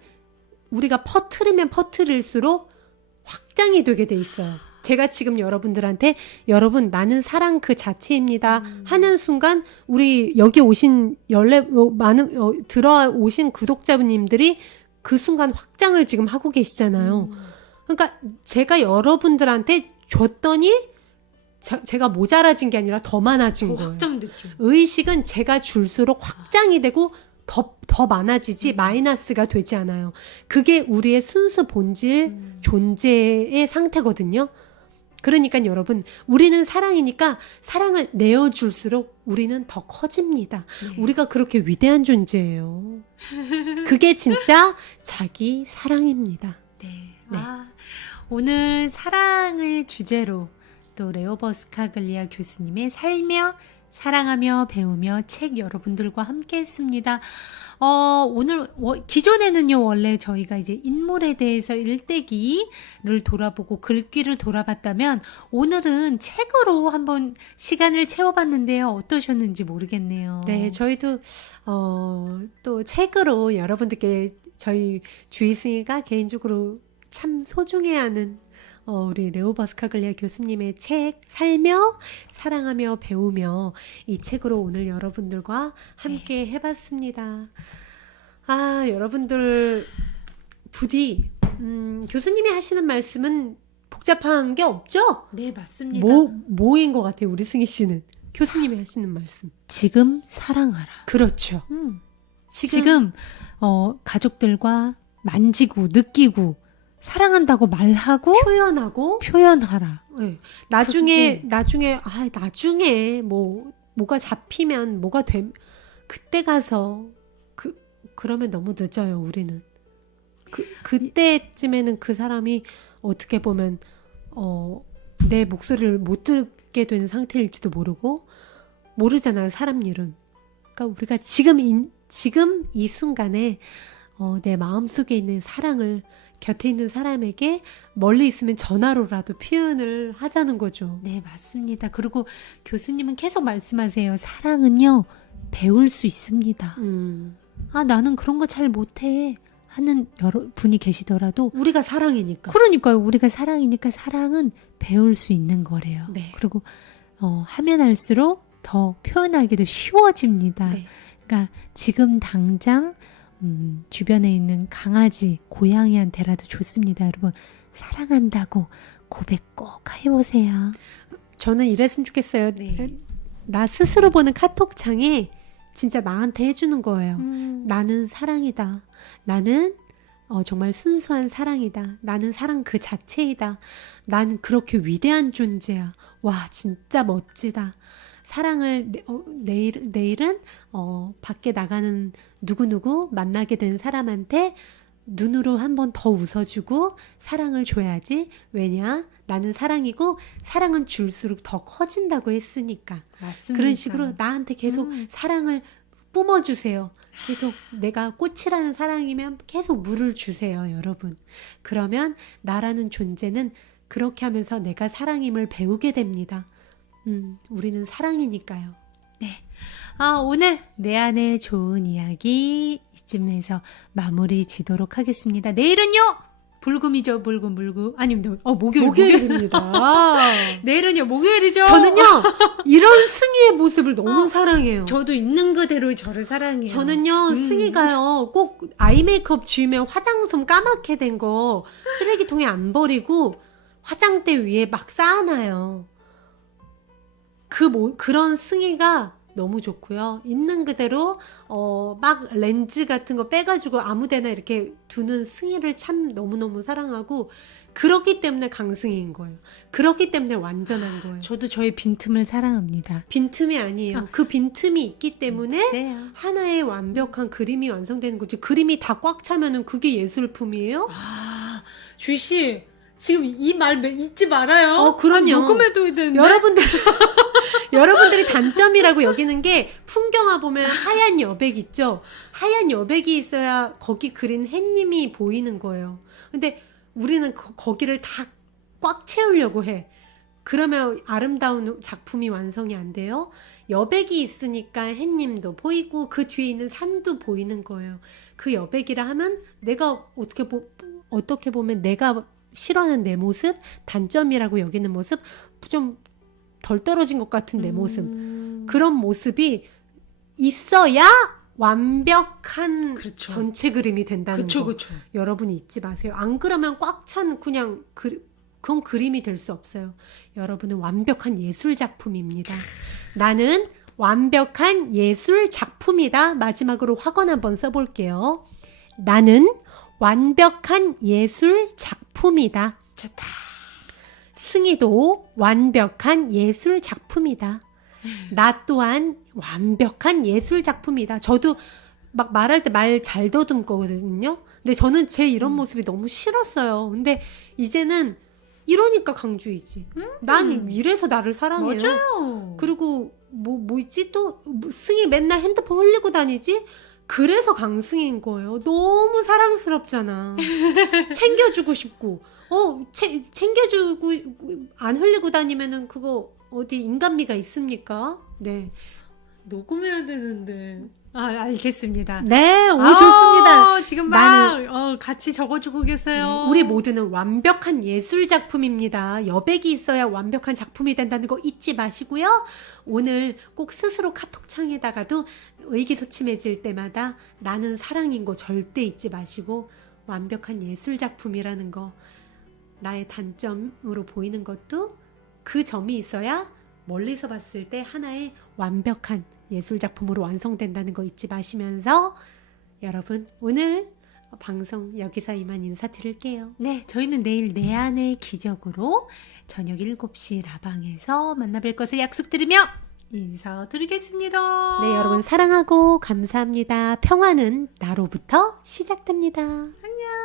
우리가 퍼뜨리면 퍼뜨릴수록 확장이 되게 돼 있어요. 제가 지금 여러분들한테 여러분 나는 사랑 그 자체입니다 하는 순간 우리 여기 오신 많은 들어오신 구독자분님들이 그 순간 확장을 지금 하고 계시잖아요. 그러니까 제가 여러분들한테 줬더니 제가 모자라진 게 아니라 더 많아진 더 거예요. 확장됐죠. 의식은 제가 줄수록 확장이 되고 더 많아지지 마이너스가 되지 않아요. 그게 우리의 순수 본질 존재의 상태거든요. 그러니까 여러분 우리는 사랑이니까 사랑을 내어줄수록 우리는 더 커집니다. 네. 우리가 그렇게 위대한 존재예요. 그게 진짜 자기 사랑입니다. 네. 네. 오늘 사랑을 주제로 또 레오버스카글리아 교수님의 살며 사랑하며 배우며 책 여러분들과 함께 했습니다. 오늘 기존에는요 원래 저희가 이제 인물에 대해서 일대기를 돌아보고 글귀를 돌아봤다면 오늘은 책으로 한번 시간을 채워봤는데요. 어떠셨는지 모르겠네요. 네, 저희도 또 책으로 여러분들께 저희 주희승이가 개인적으로 참 소중해하는 우리 레오버스카글리아 교수님의 책 살며 사랑하며 배우며 이 책으로 오늘 여러분들과 함께 해봤습니다. 아, 여러분들 부디 교수님이 하시는 말씀은 복잡한 게 없죠? 네, 맞습니다. 뭐인 것 같아요, 우리 승희 씨는 교수님이 하시는 말씀. 지금 사랑하라. 그렇죠. 지금 가족들과 만지고 느끼고 사랑한다고 말하고 표현하라. 네. 나중에 뭐가 잡히면 그때 가서 그러면 너무 늦어요. 우리는 그때쯤에는 그 사람이 어떻게 보면 내 목소리를 못 듣게 되는 상태일지도 모르잖아요. 사람 일은. 그러니까 우리가 지금 이 순간에 내 마음속에 있는 사랑을 곁에 있는 사람에게 멀리 있으면 전화로라도 표현을 하자는 거죠. 네, 맞습니다. 그리고 교수님은 계속 말씀하세요. 사랑은요, 배울 수 있습니다. 나는 그런 거 잘 못해 하는 여러분이 계시더라도 우리가 사랑이니까. 그러니까요. 우리가 사랑이니까 사랑은 배울 수 있는 거래요. 네. 그리고 하면 할수록 더 표현하기도 쉬워집니다. 네. 그러니까 지금 당장 주변에 있는 강아지, 고양이한테라도 좋습니다. 여러분, 사랑한다고 고백 꼭 해보세요. 저는 이랬으면 좋겠어요. 네. 나 스스로 보는 카톡창에 진짜 나한테 해주는 거예요. 나는 사랑이다. 나는 정말 순수한 사랑이다. 나는 사랑 그 자체이다. 나는 그렇게 위대한 존재야. 와, 진짜 멋지다. 사랑을 내일은 밖에 나가는 누구누구 만나게 된 사람한테 눈으로 한 번 더 웃어주고 사랑을 줘야지. 왜냐? 나는 사랑이고 사랑은 줄수록 더 커진다고 했으니까. 맞습니다. 그런 식으로 나한테 계속 사랑을 뿜어주세요. 계속 내가 꽃이라는 사랑이면 계속 물을 주세요, 여러분. 그러면 나라는 존재는 그렇게 하면서 내가 사랑임을 배우게 됩니다. 우리는 사랑이니까요. 네. 오늘 내 안에 좋은 이야기 이쯤에서 마무리 지도록 하겠습니다. 내일은요? 불금이죠, 불금. 아닙니다. 목요일입니다. 내일은요, 목요일이죠. 저는요, 이런 승희의 모습을 너무 사랑해요. 저도 있는 그대로 저를 사랑해요. 저는요, 승희가요, 꼭 아이 메이크업 지우면 화장솜 까맣게 된 거 쓰레기통에 안 버리고 화장대 위에 막 쌓아놔요. 그런 승희가 너무 좋고요. 있는 그대로 막 렌즈 같은 거 빼가지고 아무데나 이렇게 두는 승희를 참 너무너무 사랑하고 그렇기 때문에 강승희인 거예요. 그렇기 때문에 완전한 거예요. 저도 저의 빈틈을 사랑합니다. 빈틈이 아니에요. 그 빈틈이 있기 때문에 맞아요. 하나의 완벽한 그림이 완성되는 거지. 그림이 다 꽉 차면은 그게 예술품이에요? 주희 씨, 지금 이 말 잊지 말아요. 그럼요. 녹음해둬야 되는데. 여러분들이 단점이라고 여기는 게 풍경화 보면 하얀 여백 있죠? 하얀 여백이 있어야 거기 그린 햇님이 보이는 거예요. 근데 우리는 거기를 다 꽉 채우려고 해. 그러면 아름다운 작품이 완성이 안 돼요. 여백이 있으니까 햇님도 보이고 그 뒤에 있는 산도 보이는 거예요. 그 여백이라 하면 내가 어떻게 보면 내가 싫어하는 내 모습, 단점이라고 여기는 모습, 좀 덜 떨어진 것 같은 내 모습, 그런 모습이 있어야 완벽한 그렇죠. 전체 그림이 된다는 거. 그쵸. 여러분이 잊지 마세요. 안 그러면 꽉 찬 그냥 그건 그림이 될 수 없어요. 여러분은 완벽한 예술 작품입니다. 나는 완벽한 예술 작품이다. 마지막으로 확언 한번 써볼게요. 나는 완벽한 예술 작품이다. 좋다. 승희도 완벽한 예술 작품이다. 나 또한 완벽한 예술 작품이다. 저도 막 말할 때 말 잘 더듬거든요. 근데 저는 제 이런 모습이 너무 싫었어요. 근데 이제는 이러니까 강주이지. 난 이래서 나를 사랑해요. 맞아요. 그리고 뭐 있지? 또 승희 맨날 핸드폰 흘리고 다니지? 그래서 강승인 거예요. 너무 사랑스럽잖아. 챙겨주고 싶고. 챙겨주고 안 흘리고 다니면은 그거 어디 인간미가 있습니까? 네. 녹음해야 되는데. 아, 알겠습니다. 네, 오, 좋습니다. 지금 나는- 같이 적어주고 계세요. 네, 우리 모두는 완벽한 예술 작품입니다. 여백이 있어야 완벽한 작품이 된다는 거 잊지 마시고요. 오늘 꼭 스스로 카톡창에다가도 의기소침해질 때마다 나는 사랑인 거 절대 잊지 마시고 완벽한 예술 작품이라는 거 나의 단점으로 보이는 것도 그 점이 있어야 멀리서 봤을 때 하나의 완벽한 예술 작품으로 완성된다는 거 잊지 마시면서 여러분 오늘 방송 여기서 이만 인사드릴게요. 네, 저희는 내일 내 안의 기적으로 저녁 7시 라방에서 만나뵐 것을 약속드리며 인사드리겠습니다. 네, 여러분 사랑하고 감사합니다. 평화는 나로부터 시작됩니다. 안녕.